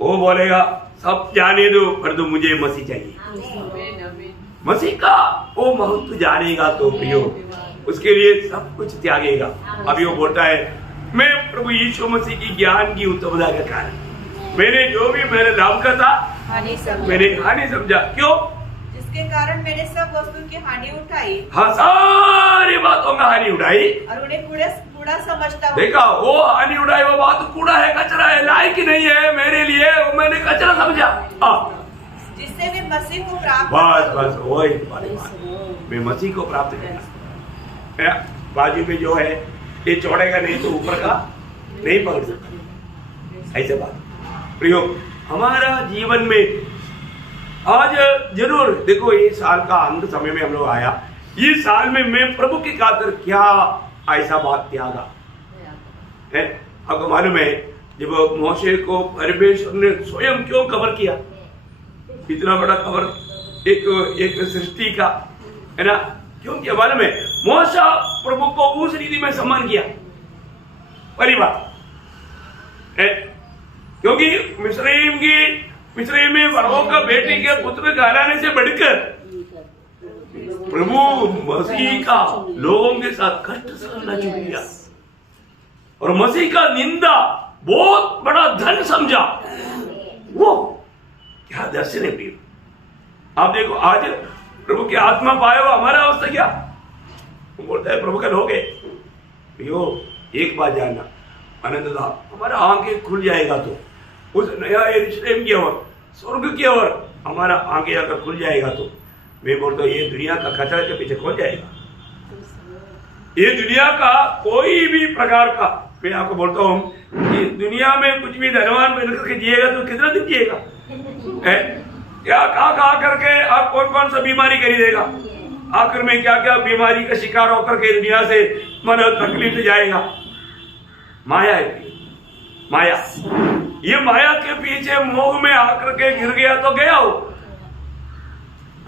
वो बोलेगा सब जाने दो, परंतु मुझे मसीह चाहिए। मसीह का वो महत्व जानेगा तो प्रियो उसके लिए सब कुछ त्यागेगा। अभी वो बोलता है मैं प्रभु यीशु मसीह की ज्ञान की उत्तमता के कारण मैंने जो भी मेरे लाभ का था मैंने हानि समझा। क्यों? जिसके कारण मैंने सब वस्तु की हानि उठाई। हाँ, सारी बातों का हानि उठाई और उन्हें कूड़ा समझता हूँ। देखा, वो हानि उठाई, वो बात कूड़ा है, कचरा है, लायक ही नहीं है मेरे लिए, वो मैंने कचरा समझा। जिससे मैं मसीह को प्राप्त, बस वही बात, मैं मसीह को प्राप्त करना। बाजू में जो है ये छोड़ेगा नहीं तो ऊपर का नहीं पकड़ सकता, ऐसे बात प्रयोग हमारा जीवन में। आज जरूर देखो, ये साल का अंत समय में हम लोग आया, ये साल में मैं प्रभु की खातिर क्या ऐसा बात त्यागा है। आपको मालूम है जब मोशे को परमेश्वर ने स्वयं क्यों कवर किया, इतना बड़ा कवर एक सृष्टि का, है ना, क्यों किया मालूम है? मोशा प्रभु को उस रीति में सम्मान किया, पहली बात है, क्योंकि मिस्रईम में फरोह का बेटी के पुत्र कहलाने से बढ़कर प्रभु मसीह का लोगों के साथ कष्ट सहना चुक गया और मसीह का निंदा बहुत बड़ा धन समझा। वो क्या दर्शन है प्रिय। आप देखो, आज प्रभु की आत्मा पाया हुआ हमारा अवस्था क्या? वो बोलता है प्रभु का लोग है प्रियो, एक बात जानना आनंद था, हमारा आंखें खुल जाएगा तो उस नया यरूशलेम की ओर, स्वर्ग की ओर हमारा आंखें अगर खुल जाएगा तो मैं बोलता हूँ ये दुनिया का कचरा के पीछे खोल जाएगा। ये दुनिया का कोई भी प्रकार का, मैं आपको बोलता हूँ कि दुनिया में कुछ भी धनवान बन करके जिएगा तो कितना दिन जिएगा? क्या खा करके आप कौन कौन सा बीमारी खरीदेगा, आखिर में क्या क्या बीमारी का शिकार होकर के दुनिया से मन तकलीफ से जाएगा। माया है, माया। ये माया के पीछे मोह में आकर के गिर गया तो गया हो,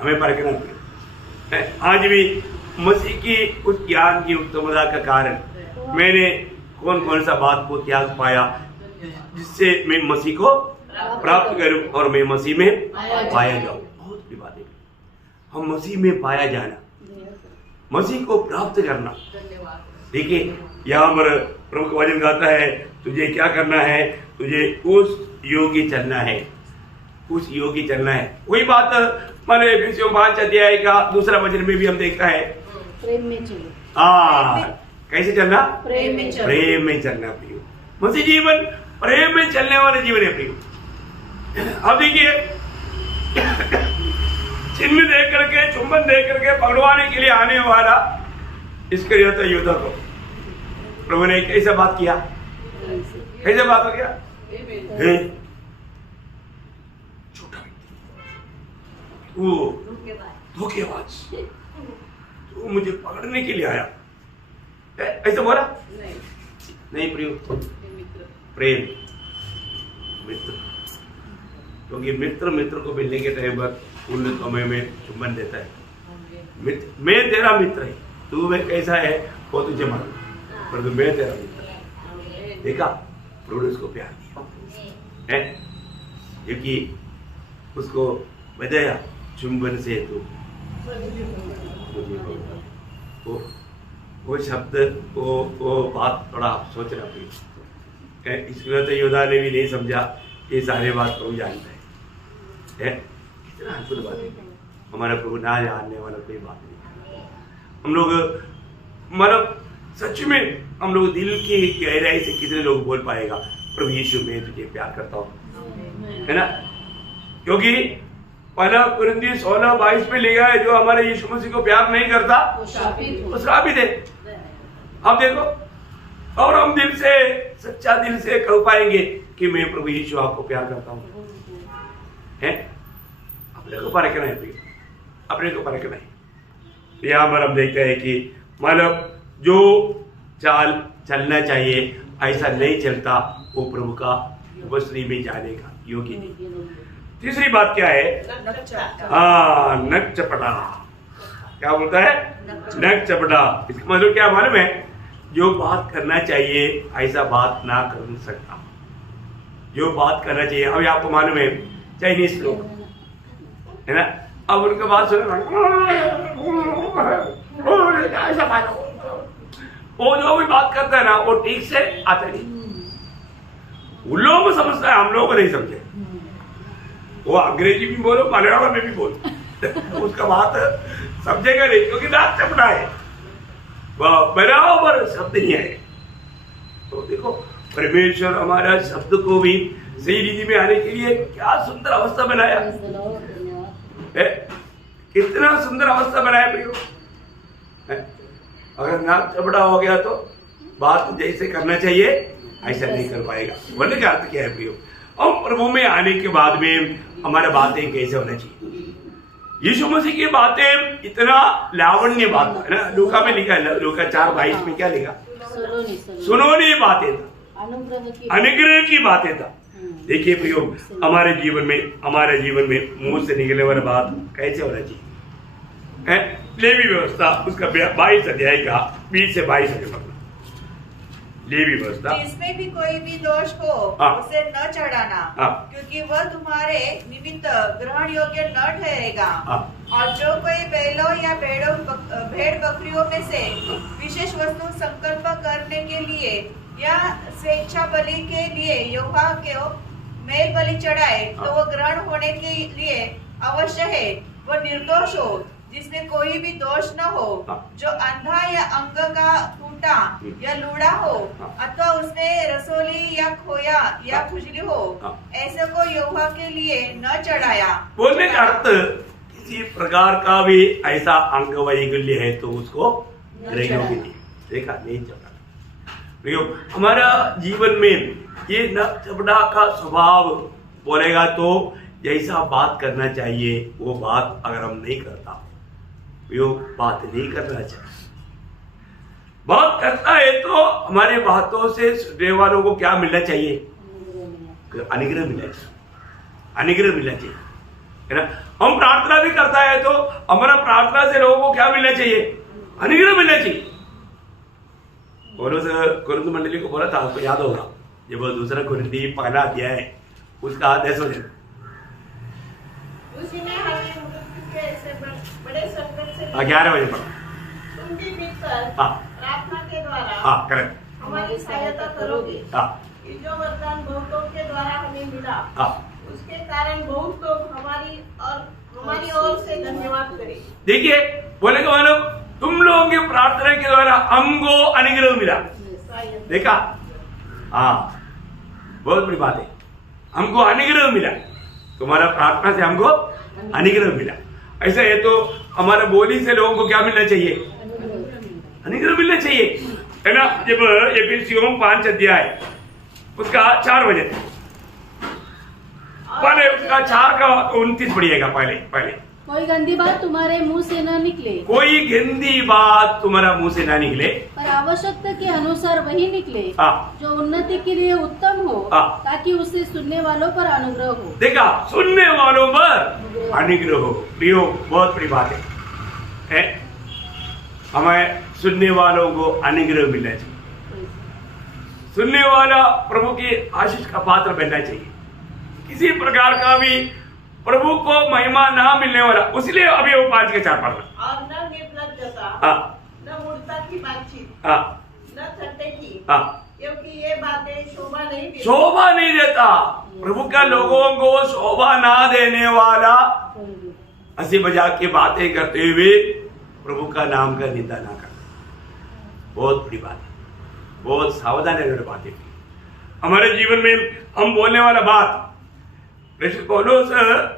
हमें परखना है। आज भी मसीह की उस ज्ञान की उत्तमता का कारण मैंने कौन कौन सा बात को त्याग पाया जिससे मैं मसीह को प्राप्त करूं और मैं मसीह में पाया जाऊं। बहुत बड़ी बात है, हम मसीह में पाया जाना, मसीह को प्राप्त करना। देखिए यहाँ पर प्रमुख वचन गाता है, तुझे क्या करना है? तुझे उस योगी चलना है उस योगी चलना है। वही बात मैंने एफिसियों 5 अध्याय का दूसरा वचन में भी हम देखता है, प्रेम में चलो। कैसे चलना? प्रेम में चलो। प्रेम में चलना प्रियो। मसीह जीवन प्रेम में चलने वाले जीवन है प्रियो। अब देखिए, चिन्ह दे करके, चुंबन दे करके पकड़वाने के लिए आने वाला इस्करियोती यूदा को प्रभु ने कैसे बात किया? कैसे बात हो गया? छोटा वो धोखेबाज, तू मुझे पकड़ने के लिए आया, ऐसे बोला? नहीं प्रियो, प्रेम मित्र, क्योंकि मित्र मित्र को मिलने के टाइम पर उन समय में चुंबन देता है। मैं तेरा मित्र है, तू मैं कैसा है वो तुझे मालूम, पर मैं तेरा मित्र है। देखा, प्रभु ने उसको प्यार दिया है, क्योंकि उसको बजाया चुंबन से तू वो शब्द वो बात थोड़ा सोचना पड़ी। इस्करियोती यूदा ने भी नहीं समझा, ये सारे बात प्रभु जानता है। कितना अद्भुत बात है, हमारा प्रभु ना जानने वाला कोई बात नहीं। हम लोग मतलब सच में हम लोग दिल की गहराई से कितने लोग बोल पाएगा प्रभु यीशु मैं तुझे प्यार करता हूँ, है ना? क्योंकि पहला कुरिन्थियों 16:22 में लिखा है, जो हमारे यीशु मसीह को प्यार नहीं करता वो श्रापित है। अब देखो, और हम दिल से, सच्चा दिल से कह पाएंगे कि मैं प्रभु यीशु आपको प्यार करता हूँ, है? अपने को परखना है प्रिय, अपने को परखना है। यहाँ पर हम देखते हैं कि मतलब जो चाल चलना चाहिए ऐसा नहीं चलता, वो प्रभु का उपस्थिति में जाने का योग्य नहीं। तीसरी बात क्या है? नक चपटा। क्या बोलता है? नक चपटा। इसका मतलब क्या मालूम है? जो बात करना चाहिए ऐसा बात ना कर सकता, जो बात करना चाहिए। अभी आपको मालूम है चाइनीज लोग, है ना, अब उनका बात सुना, वो जो भी बात करता है ना वो ठीक से आता नहीं। उन लोगों को समझता है, हम लोगों को नहीं समझे। वो अंग्रेजी भी बोलो, मलयालम में भी बोलो, उसका बात समझेगा नहीं, क्योंकि नाक चपटा है, बराबर शब्द नहीं है। तो देखो, परमेश्वर हमारा शब्द को भी सही रीति में आने के लिए क्या सुंदर अवस्था बनाया है, कितना सुंदर अवस्था बनाया प्रियो। अगर नाक चपटा हो गया तो बात जैसे करना चाहिए ऐसा नहीं कर पाएगा। बोलने का अर्थ क्या है प्रियो? और प्रभु में आने के बाद में हमारा बातें कैसे होना चाहिए? यीशु मसीह की बातें इतना लावण्य बात है ना, लूका में लिखा है, लूका 4:22 में क्या लिखा? सुनोनी बातें था, अनुग्रह की बातें था। देखिए प्रियो, हमारे जीवन में मुंह से निकलने वाली बात कैसे होना चाहिए? लेवी व्यवस्था उसका 22 अध्याय का 20 से 22 तक लेवी व्यवस्था। जिसमें भी कोई भी दोष हो उसे न चढ़ाना, क्योंकि वह तुम्हारे निमित्त ग्रहण योग्य न ठहरेगा। और जो कोई बैलों या भेड़ बकरियों में से विशेष वस्तु संकल्प करने के लिए या स्वेच्छा बलि के लिए यहोवा को मेल बलि चढ़ाए, तो वो ग्रहण होने के लिए अवश्य है। वो निर्दोष हो, जिसमें कोई भी दोष न हो। जो अंधा या अंग का टूटा या लूड़ा हो, अथवा उसमें रसोली या खोया या खुजली हो, ऐसे को यहोवा के लिए न चढ़ाया। बोलने का अर्थ, किसी प्रकार का भी ऐसा अंग वैकल्य है तो उसको देखा नहीं चढ़ा। हमारा जीवन में ये नक चपटा का स्वभाव बोलेगा तो जैसा बात करना चाहिए वो बात अगर हम नहीं करता, वो बात नहीं करना चाहिए। बात करता है तो हमारे बातों से सुनने वालों को क्या मिलना चाहिए? अनुग्रह मिलना चाहिए, अनुग्रह मिलना चाहिए, है ना। हम प्रार्थना भी करता है तो हमारा प्रार्थना से लोगों को क्या मिलना चाहिए? अनुग्रह मिलना चाहिए। कुरिन्थ मंडली को बोला था, आपको याद होगा, जब वो दूसरा कुरिन्थी पहला अध्याय है उसका 10 वचन, उसी ने हमें ऐसे बड़े संकट से 11 बजे पढ़ा, उनके भीतर प्रार्थना के द्वारा करेक्ट हमारी सहायता करोगे, कि जो वरदान बहुतों के द्वारा हमें मिला उसके कारण बहुत लोग हमारी ओर से धन्यवाद करें। देखिए बोले कि मानो तुम लोगों की प्रार्थना के द्वारा हमको अनुग्रह मिला। देखा, हाँ बहुत बड़ी बात है, हमको अनुग्रह मिला, तुम्हारा प्रार्थना से हमको अनुग्रह मिला। ऐसा है तो हमारे बोली से लोगों को क्या मिलना चाहिए? अनुग्रह मिलना चाहिए, है ना। जब एफिसियों 5 अध्याय उसका 4 वचन, पहले उसका 4 का 29 पढ़िएगा। पहले कोई गंदी बात तुम्हारे मुंह से न निकले, कोई गंदी बात तुम्हारा मुंह से ना निकले, पर आवश्यकता के अनुसार वही निकले हाँ। जो उन्नति के लिए उत्तम हो, हाँ। ताकि उससे सुनने वालों पर अनुग्रह हो। देखा, सुनने वालों पर अनुग्रह हो। प्रियो बहुत बड़ी बात है, हमें सुनने वालों को अनुग्रह मिलना चाहिए। सुनने वाला प्रभु की आशीष का पात्र बनना चाहिए। किसी प्रकार का भी प्रभु को महिमा ना मिलने वाला, उसलिए अभी वो 5 के 4 पढ़ना। और न निर्लज्जता, न मूर्खता की बातचीत, न ठट्ठे की, क्योंकि ये बातें शोभा नहीं देती। शोभा नहीं देता। प्रभु का लोगों को शोभा ना देने वाला हंसी मजाक की बातें करते हुए प्रभु का नाम का निंदा ना करना बहुत बड़ी बात है, बहुत सावधान रहने वाली बात है। हमारे जीवन में हम बोलने वाला बात, पौलुस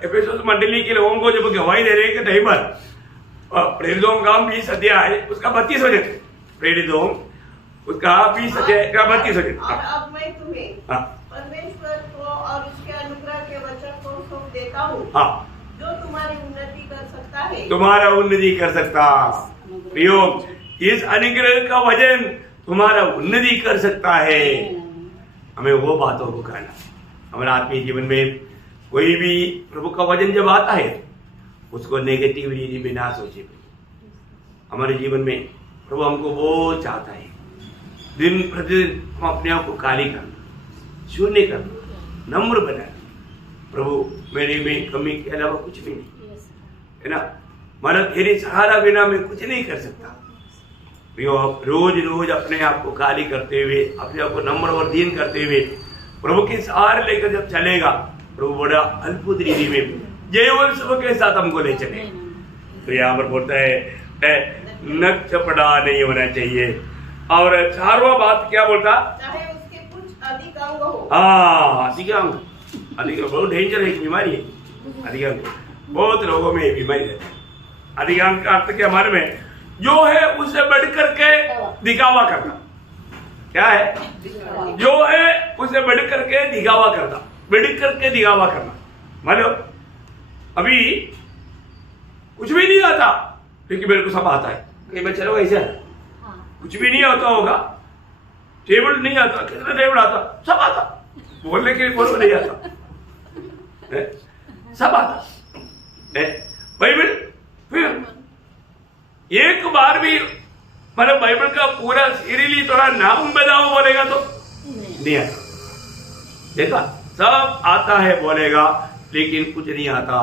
एफेसुस मंडली के लोगों को जब गवाही दे रहे के टाइम पर प्रेरितों का 20 अध्याय उसका 32 वचन, प्रेरितों उसका 20 अध्याय का 32 वचन। और अब मैं तुम्हें परमेश्वर को और उसके अनुग्रह के वचन को सौंप देता हूँ, जो तुम्हारी उन्नति कर सकता है। तुम्हारा उन्नति कर सकता प्रियो, इस अनुग्रह का वचन तुम्हारा उन्नति कर सकता है। हमें वो बातों को कहना। हमारे आत्मीय जीवन में कोई भी प्रभु का वचन जब आता है उसको नेगेटिवली में ना सोचे। हमारे जीवन में प्रभु हमको वो चाहता है, दिन प्रतिदिन हम अपने आप को खाली करना, शून्य करना, नम्र बनाना। प्रभु मेरे में कमी के अलावा कुछ भी नहीं है ना, माना तेरे सहारा बिना मैं कुछ नहीं कर सकता। रोज रोज अपने आप को खाली करते हुए, अपने आप को नम्र और दीन करते हुए प्रभु के सहारे लेकर जब चलेगा, प्रभु बड़ा अद्भुत रीति में जयवंश के साथ हमको ले चले। तो यहाँ पर बोलता है नक चपड़ा नहीं होना चाहिए। और 4वां बात क्या बोलता? चाहे उसके कुछ अधिक अंग हो। हाँ, अधिक अंग बहुत डेंजर है, बीमारी है अधिक अंग। बहुत लोगों में बीमारी रहती है। अधिक अंग का अर्थ क्या हमारे में जो है उससे बढ़ करके दिखावा करना। क्या है? जो है उसे बढ़ करके दिखावा करना, बढ़ करके दिखावा करना। मान लो अभी कुछ भी नहीं आता लेकिन मेरे को सब आता है, कहीं मैं चलो ऐसे कुछ भी नहीं आता होगा, टेबल नहीं आता, कितना टेबल आता, सब आता, बोलने के लिए बोलो नहीं आता, सब आता है। बाइबल फिर एक बार भी मतलब बाइबल का पूरा सीरियली थोड़ा नाम बताओ बोलेगा तो नहीं आता। देखा, सब आता है बोलेगा लेकिन कुछ नहीं आता।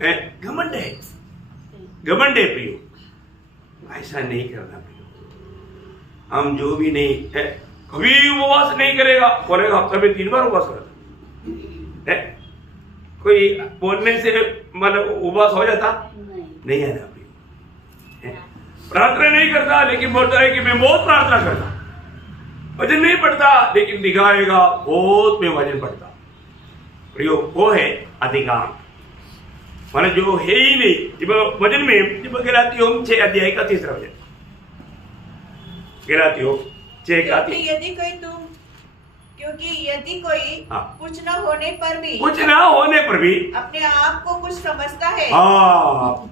घमंड है, घमंड है प्रियो, ऐसा नहीं करना प्रियो। हम जो भी नहीं है, कभी उपवास नहीं करेगा बोलेगा हफ्ते में 3 बार उपवास करता है। कोई बोलने से मतलब उपवास हो जाता नहीं है ना प्रियो। प्रार्थना नहीं करता लेकिन बोलता है कि मैं बहुत प्रार्थना करता, वजन नहीं पड़ता लेकिन दिखाएगा बहुत में वजन पड़ता। प्रियो वो है अधिकार, माना जो है ही नहीं। वजन में जब गलातियों 6 अध्याय का 3रा वचन, गलातियों 6 का 3। क्योंकि यदि कोई कुछ न होने पर भी अपने आप को कुछ समझता है,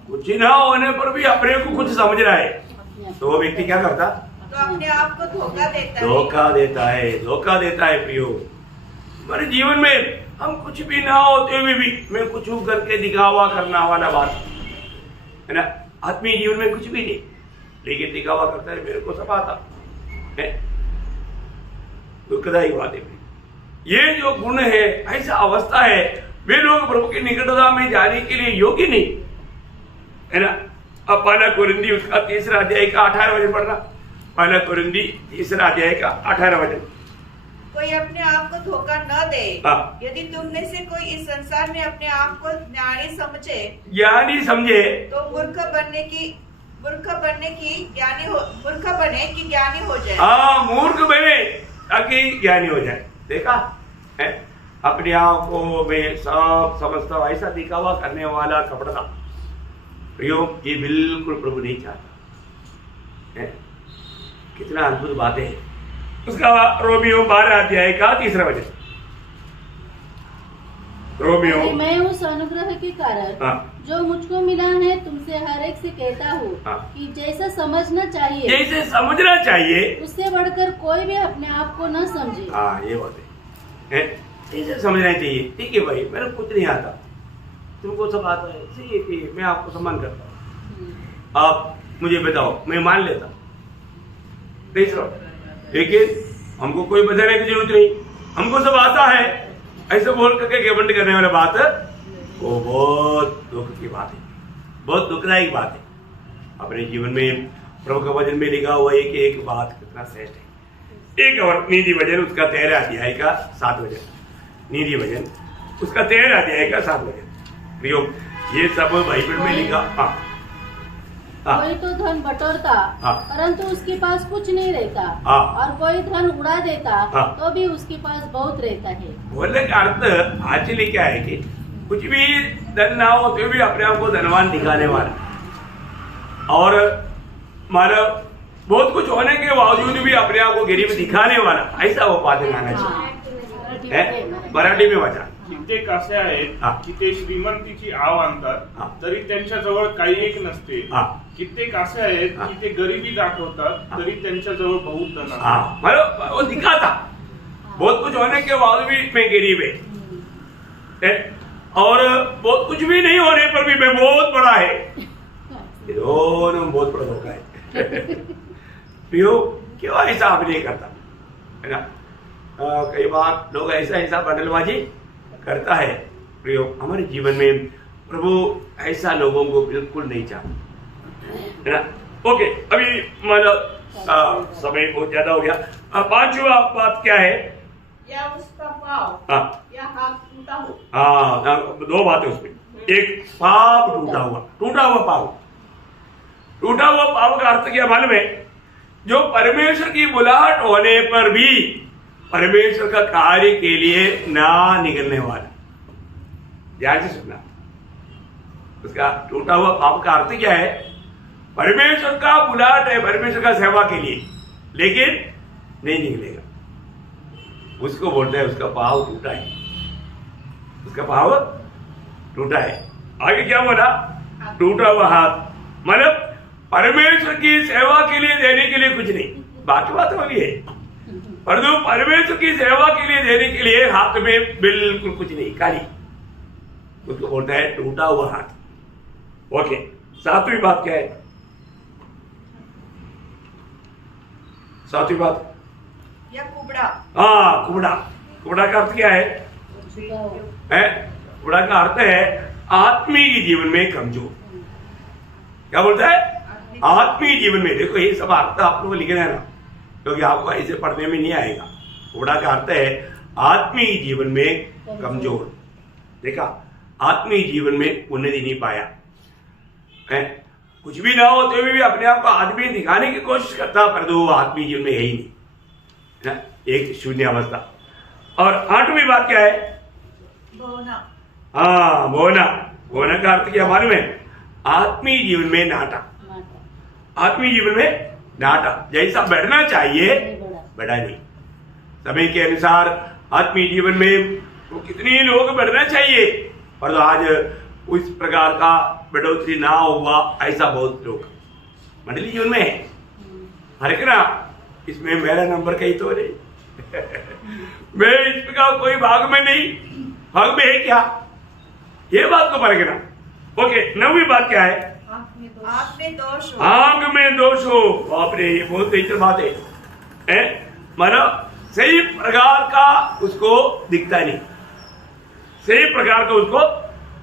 कुछ न होने पर भी अपने को कुछ समझ रहा है, तो वो व्यक्ति क्या करता? तो अपने आप को धोखा देता है प्रियो। हमारे जीवन में हम कुछ भी ना होते हुए भी मैं कुछ करके दिखावा करना वाला बात है ना। आत्मीय जीवन में कुछ भी नहीं लेकिन दिखावा करता है, मेरे को सब आता है। दुखदायी बात है। ये जो गुण है, ऐसा अवस्था है, वे लोग प्रभु की निकटता में जाने के लिए योग्य नहीं है ना। अब 1 कोरिन्थी उसका 3रा अध्याय का 18 वचन पढ़ना। 1 कोरिन्थी 3रा अध्याय का 18 वचन। कोई अपने आप को धोखा न दे। यदि तुम में से कोई इस संसार में अपने आप को ज्ञानी समझे तो मूर्ख बने कि ज्ञानी हो जाए। हाँ, मूर्ख बने ताकि ज्ञानी हो जाए। देखा है, अपने आप को मैं सब समझता हूँ, ऐसा दिखावा करने वाला कपड़ा था प्रयोग, ये बिल्कुल प्रभु नहीं चाहता है। कितना अद्भुत बातें है। उसका रोमियो 12 अध्याय का 3रा वचन। रोमियो, मैं उस अनुग्रह के कारण जो मुझको मिला है तुमसे हर एक से कहता हूँ कि जैसा समझना चाहिए उससे बढ़कर कोई भी अपने आप को न समझे। हाँ, ये बात है, जैसे समझना चाहिए। ठीक है भाई, मेरे कुछ नहीं आता, तुमको सब आता है, सही है कि मैं आपको सम्मान करता हूँ, आप मुझे बताओ, मैं मान लेता। लेकिन हमको कोई बताने की जरूरत नहीं, हमको सब आता है, ऐसे बोल करके घमंड करने वाला बात वो बहुत दुख की बात है, बहुत दुखदायक बात है। अपने जीवन में प्रभु का वचन में लिखा हुआ है कि एक बात कितना श्रेष्ठ है। एक और नीति वचन उसका 13 अध्याय का 7 वचन, नीति वचन उसका 13 अध्याय का 7 वचन। प्रयोग, ये सब बाइबल में लिखा। कोई तो धन बटोरता परंतु उसके पास कुछ नहीं रहता, और कोई धन उड़ा देता तो भी उसके पास बहुत रहता है। बोलने का अर्थ एक्चुअली क्या है कि कुछ भी धन ना हो तो भी अपने आप को धनवान दिखाने वाला, और मतलब बहुत कुछ होने के बावजूद भी अपने आप को गरीब दिखाने वाला, ऐसा वो पात्र आना चाहिए। मराठी में वाचा, कित्येक असे आहेत की ते श्रीमंतीची आव आणतात तरी त्यांच्याजवळ काही एक नसते। कित्येक असे आहेत की ते गरिबी दाखवतात तरी त्यांच्याजवळ बहुत धन असते। मतलब वो दिखाता बहुत कुछ होने के बावजूद भी मैं गरीब है, और बहुत कुछ भी नहीं होने पर भी मैं बहुत बड़ा है। दोनों बहुत बड़ा धोखा है। क्यों ऐसा आप नहीं करता है ना? कई बार लोग ऐसा बंडलबाजी करता है प्रयोग। हमारे जीवन में प्रभु ऐसा लोगों को बिल्कुल नहीं चाहता है ना। ओके, अभी मतलब समय बहुत ज्यादा हो गया। 5वां बात क्या है? या उसका पाँव या हाथ टूटा हो। हाँ, 2 बातें उसमें। एक पाप टूटा हुआ पाव। टूटा हुआ पाव का अर्थ क्या मालूम है? जो परमेश्वर की बुलाहट होने पर भी परमेश्वर का कार्य के लिए ना निकलने वाला। ध्यान से सुनना, उसका टूटा हुआ पाप का अर्थ क्या है? परमेश्वर का बुलाहट है परमेश्वर का सेवा के लिए, लेकिन नहीं निकलेगा, उसको बोलते हैं उसका पाव टूटा है, उसका पाव टूटा है। आगे क्या बोला? टूटा हुआ हाथ, मतलब परमेश्वर की सेवा के लिए देने के लिए कुछ नहीं। बाकी बात होगी है, परंतु परमेश्वर की सेवा के लिए देने के लिए हाथ में बिल्कुल कुछ नहीं, खाली, उसको बोलता है टूटा हुआ हाथ। ओके, 7वीं बात क्या है? 7वीं बात या कुबड़ा। हाँ, कुबड़ा का अर्थ क्या है? कुबड़ा का अर्थ है आत्मीय जीवन में कमजोर। क्या बोलता है? आत्मीय जीवन में। देखो, ये सब अर्थ आप लोग लिख रहे हैं ना, क्योंकि आपको ऐसे पढ़ने में नहीं आएगा। कुबड़ा का अर्थ है आत्मीय जीवन में कमजोर। देखा, आत्मीय जीवन में उन्नति नहीं पाया है, कुछ भी ना हो तो भी अपने आप को आदमी दिखाने की कोशिश करता, पर वो आत्मीय जीवन में है ही नहीं है, एक शून्य अवस्था। और 8वीं बात क्या है? बोना। हाँ, बोना का अर्थ क्या मालूम है? आत्मीय जीवन में नाटा। आत्मीय जीवन में नाटा, जैसा बढ़ना चाहिए बढ़ा नहीं। समय के अनुसार आत्मीय जीवन में तो कितने लोग बढ़ना चाहिए, पर आज उस प्रकार का बढ़ोतरी ना हुआ, ऐसा बहुत लोग मंडली जीवन में है। हर ना इसमें मेरा नंबर कहीं तो नहीं मैं इस प्रकार कोई भाग में नहीं, भाग में है क्या, ये बात को परखना। ओके, 9वीं बात क्या है? आंख में दोष हो। आंख में दोष हो। बाप रे, ये बहुत दिलचस्प बात है। मतलब सही प्रकार का उसको दिखता नहीं, सही प्रकार का उसको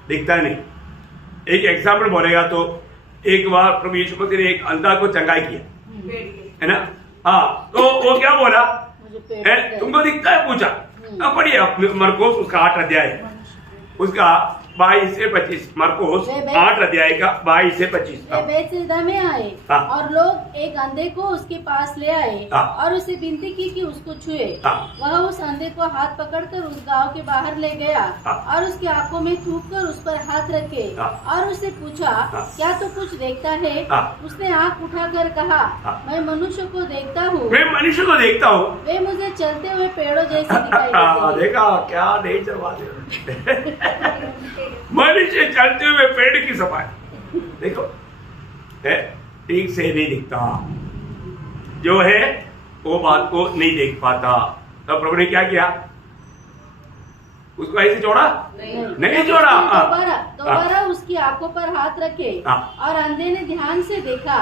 दिखता नहीं। एक एग्जाम्पल बोलेगा तो एक बार प्रभु यीशु मसीह ने एक अंधा को चंगाई किया, है ना। हाँ, तो वो क्या बोला? तुमको दिखता है? पूछा। अब पढ़िए मरकोस उसका 8 अध्याय, उसका 22 से 25। मरकोस 8 अध्याय का 22 से 25। वे बैतसैदा में आए और लोग एक अंधे को उसके पास ले आए और उसे विनती की कि उसको छुए। वह उस अंधे को हाथ पकड़कर उस गांव के बाहर ले गया और उसकी आंखों में थूक कर उस पर हाथ रखे और उससे पूछा, क्या तू कुछ देखता है? उसने आँख उठाकर कहा, मैं मनुष्य को देखता हूँ। मैं मनुष्य को देखता हूँ। वे मुझे चलते हुए पेड़ों जैसे दिखाई देते हैं। देखा क्या नहीं चलवाते मनुष्य चलते हुए पेड़ की सफाई। देखो ठीक से नहीं दिखता, जो है वो बात को नहीं देख पाता। तब प्रभु ने क्या किया? उसको ऐसे छोड़ा? नहीं छोड़ा। दोबारा उसकी आंखों पर हाथ रखे और अंधे ने ध्यान से देखा।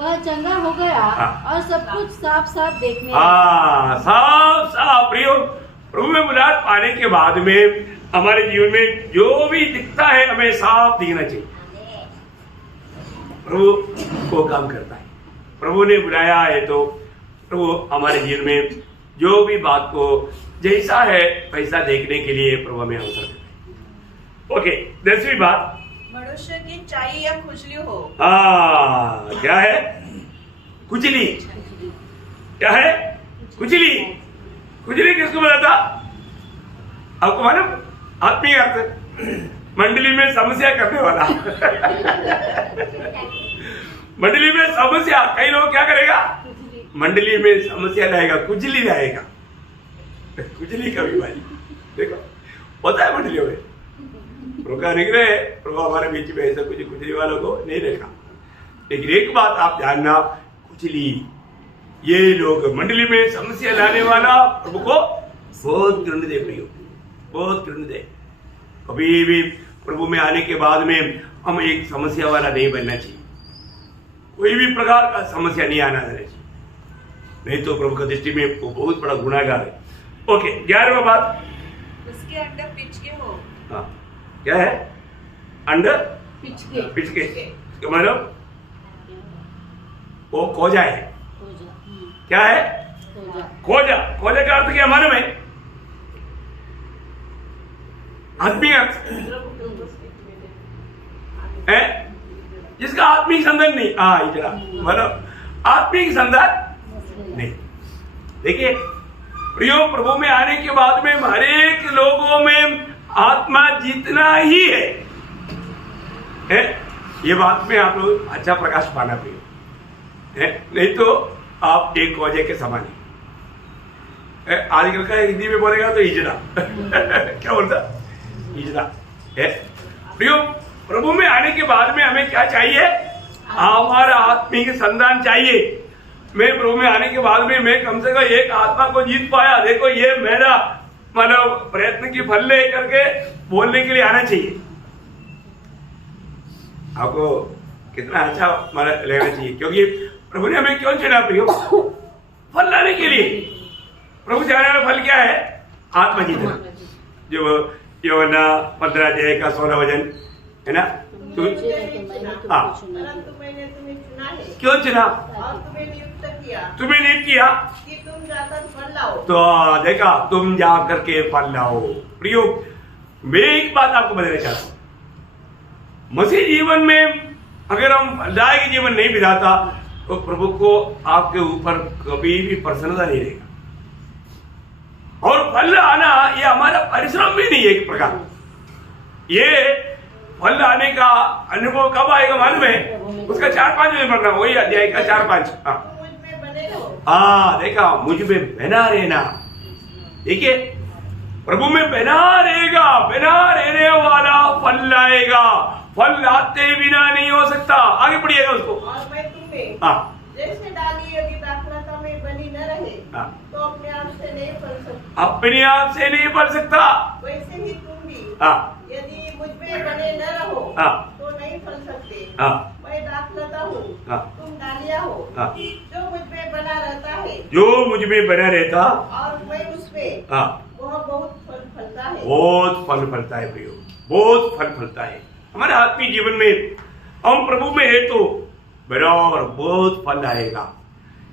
वह चंगा हो गया और सब कुछ साफ साफ देखने साफ साफ। प्रभु में मुलाकात पाने के बाद में हमारे जीवन में जो भी दिखता है हमें साफ दिखना चाहिए। प्रभु को काम करता है, प्रभु ने बुलाया है तो प्रभु हमारे जीवन में जो भी बात को जैसा है वैसा देखने के लिए प्रभु हमें अवसर देता है। ओके, 10वीं बात, मनुष्य की चाई या खुजली हो। क्या है? खुजली। क्या है? खुजली। खुजली किसको बताता? आपको मालूम? आत्मीय अर्थ, मंडली में समस्या करने वाला। मंडली में समस्या, कई लोग क्या करेगा? मंडली में समस्या लाएगा, खुजली लाएगा। खुजली का बीमारी देखो होता है मंडलियों में। प्रभु का निग्रह है, प्रभु हमारे बीच में ऐसा कुछ खुजली वालों को नहीं देखा। लेकिन एक बात आप जानना, खुजली ये लोग मंडली में समस्या लाने वाला प्रभु को बहुत घृणित है, बहुत घृणित है। कभी भी प्रभु में आने के बाद में हम एक समस्या वाला नहीं बनना चाहिए, कोई भी प्रकार का समस्या नहीं आना चाहिए, नहीं तो प्रभु की दृष्टि में वो बहुत बड़ा गुनाहगार है। ओके, 11वां बात, उसके अंडर पिचके हो। हाँ, क्या है? अंडर पिचके। पिचके मतलब वो खोजा है। क्या है? खोजा। खोजा का अर्थ क्या मालूम है? आत्मीय है, जिसका आत्मिक संदर्भ नहीं। मतलब आत्मिक संदर्भ नहीं। देखिए प्रियो, प्रभु में आने के बाद में हर एक लोगों में आत्मा जितना ही है, ये बात में आप लोग अच्छा प्रकाश पाना प्रियो है, नहीं तो आप एक खोजे के समान है। आजकल का हिंदी में बोलेगा तो हिजड़ा क्या बोलता? हिजड़ा है। प्रियो, प्रभु में आने के बाद में हमें क्या चाहिए? हमारा आत्मिक संतान चाहिए। मैं प्रभु में आने के बाद में मैं कम से कम एक आत्मा को जीत पाया, देखो ये मेरा मतलब प्रयत्न की फल ले करके बोलने के लिए आना चाहिए। आपको कितना अच्छा लेना चाहिए, क्योंकि प्रभु ने हमें क्यों चुना प्रियो? फल लाने के लिए। प्रभु चाहने वाला फल क्या है? आत्मा जीतना। जो यूहन्ना 15 अध्याय का 16 वचन है ना, परंतु मैंने तुम्हें चुना है। क्यों चुना? और तुम्हें नियुक्त किया कि तुम जाकर फल लाओ। तो देखा, तुम जा करके फल लाओ। प्रियो, मैं एक बात आपको बताना चाहता हूं, मसीह जीवन में अगर हम फलदायक जीवन नहीं बिताता तो प्रभु को आपके ऊपर कभी भी प्रसन्नता नहीं रहेगा। और फल आना ये हमारा परिश्रम भी नहीं है एक प्रकार। ये फल आने का अनुभव कब आएगा मालूम है? उसका 4-5 दिन पढ़ना, वही अध्याय का 4-5। देखा, मुझ में बना रहना। देखिए, प्रभु में बना रहेगा, बना रहने वाला फल लाएगा। फल लाते बिना नहीं हो सकता। आगे पढ़िएगा उसको। और मैं तुम्हें जैसे डाली यदि दाखलता में बनी न रहे तो अपने आप से नहीं फल सकता। अपने आप से नहीं फल सकता। वैसे ही तुम भी यदि मुझ में बने न रहो तो नहीं फल सकते। मैं दाखलता हूँ, तुम डालियाँ हो। जो मुझ में बना रहता है, जो मुझ में बना रहता और मैं उसमें, वह बहुत फल फलता है। बहुत फल फलता है प्रियो, बहुत फल फलता है। हमारे आत्मिक जीवन में हम प्रभु में है तो बराबर बहुत फल आएगा।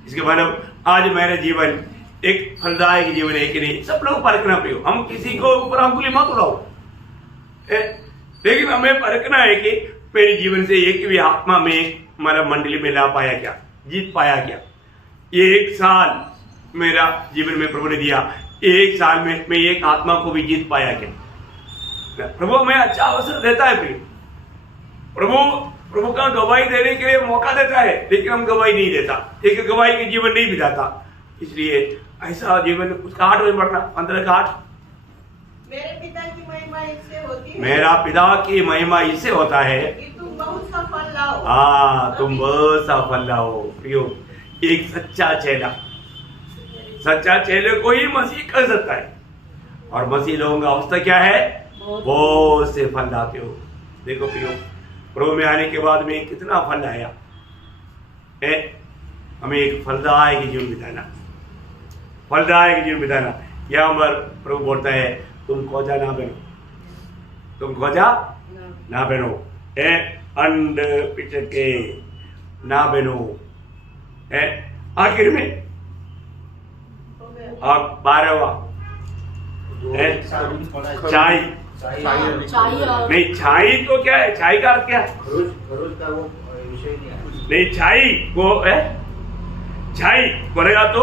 इसके मतलब आज मेरा जीवन एक फलदायक जीवन है कि नहीं, सब लोग परखना प्रियो। हम किसी को ऊपर अंगुली मत उड़ाओ, लेकिन हमें परखना है कि मेरे जीवन से एक भी आत्मा में हमारा मंडली में ला पाया क्या, जीत पाया क्या। ये 1 साल मेरा जीवन में प्रभु ने दिया, 1 साल में मैं एक आत्मा को भी जीत पाया क्या। प्रभु हमें अच्छा अवसर देता है प्रिय, प्रभु का गवाही देने के लिए मौका देता है, लेकिन हम गवाही नहीं देता, एक गवाही के जीवन नहीं बिताता। इसलिए ऐसा जीवन उसका 8 में पढ़ना, 15 का 8। मेरे पिता की महिमा इससे होती है, मेरा पिता की महिमा इससे होता है कि तुम बहुत सा फल लाओ। हाँ, तुम बहुत सा फल लाओ प्रियो। एक सच्चा चेले को ही मसीह कर सकता है, और मसीह लोगों का अवस्था क्या है, बहुत से फल लाते हो। देखो प्रियो, प्रभु में आने के बाद में कितना फल आया है। हमें एक फलदायक जीवन बिताना। यहाँ पर प्रभु बोलता है तुम खोजा ना बनो, अंड पिचर के ना बनो। आखिर में और 12वां चाय नहीं, छाई तो क्या है, छाई का अर्थ क्या है, नहीं छाई वो है, छाई बोलेगा तो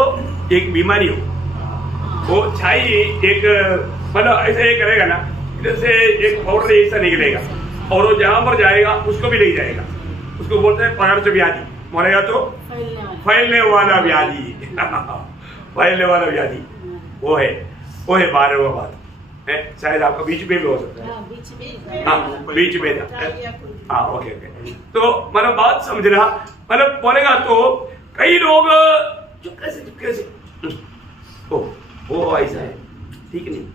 एक बीमारी हो, वो छाई एक मतलब ऐसे ये करेगा ना, इधर से एक पाउडर ऐसा निकलेगा और वो जहां पर जाएगा उसको भी ले जाएगा, उसको बोलते हैं पार्श्व व्याधि, बोलेगा तो फैलने वाला व्याधि फैलने वाला व्याधि, वो है 12वां बात है। शायद आपका बीच में भी हो सकता है, हाँ बीच में था, हाँ ओके। तो मतलब बात समझना, मतलब बोलेगा तो कई लोग चुपके से वो ऐसा है, ठीक नहीं,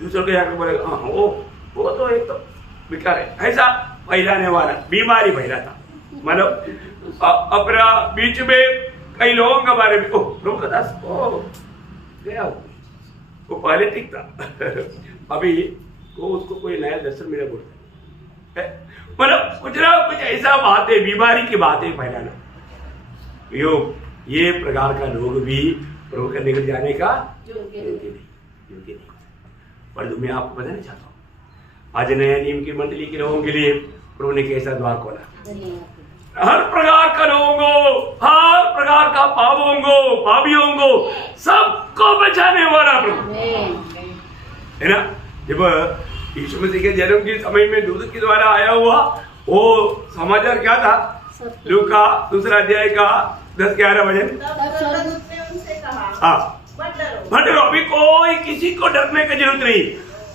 दूसरों को जाकर बोलेगा हाँ वो तो एक तो बेकार है, ऐसा फैलाने वाला बीमारी फैलाता। मतलब अपना बीच में कई लोगों के बारे में गया वो पहले ठीक था अभी वो उसको कोई नया दर्शन मिला बोलता है, मतलब कुछ ना कुछ ऐसा बातें, बीमारी की बातें फैलाना। ये प्रकार का लोग भी प्रभु के निकल जाने का योग्य नहीं। पर मैं आपको बताना चाहता हूँ, आज नया नियम की मंडली के लोगों के लिए प्रभु ने कैसा द्वार खोला। हर प्रकार का लोगों को, हर प्रकार का पापियों को सबको बचाने वाला प्रभु है ना। जब यीशु मसीह के जन्म के समय में दूध के द्वारा आया हुआ वो समाचार क्या था, लूका 2 अध्याय का 10-11 वचन। हाँ, मत डरो, अभी कोई किसी को डरने की जरूरत नहीं।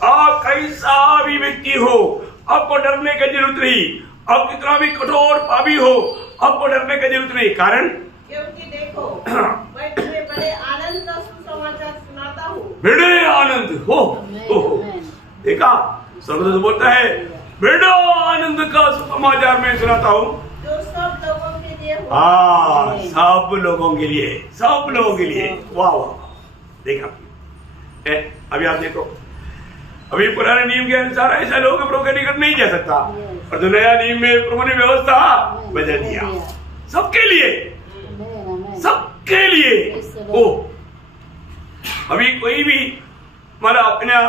आप कैसा भी व्यक्ति हो, आपको डरने की जरूरत नहीं। आप कितना भी कठोर पापी हो, आपको डरने की जरूरत नहीं। कारण क्योंकि देखो मैं तुम्हें बड़े आनंद का सुसमाचार सुनाता हूँ। बड़े आनंद हो देखा, सर्वदूत बोलता है बड़े आनंद का सुसमाचार मैं सुनाता हूँ, जो सब लोगों के लिए हो। हाँ, सब लोगों के लिए। वाह वाह, देखा अभी आप देखो, अभी पुराने नियम के अनुसार ऐसा लोग प्रभु के निकट नहीं जा सकता, और जो नया नियम में प्रभु ने व्यवस्था बदल दिया सबके लिए। ओ अभी कोई भी हमारा अपना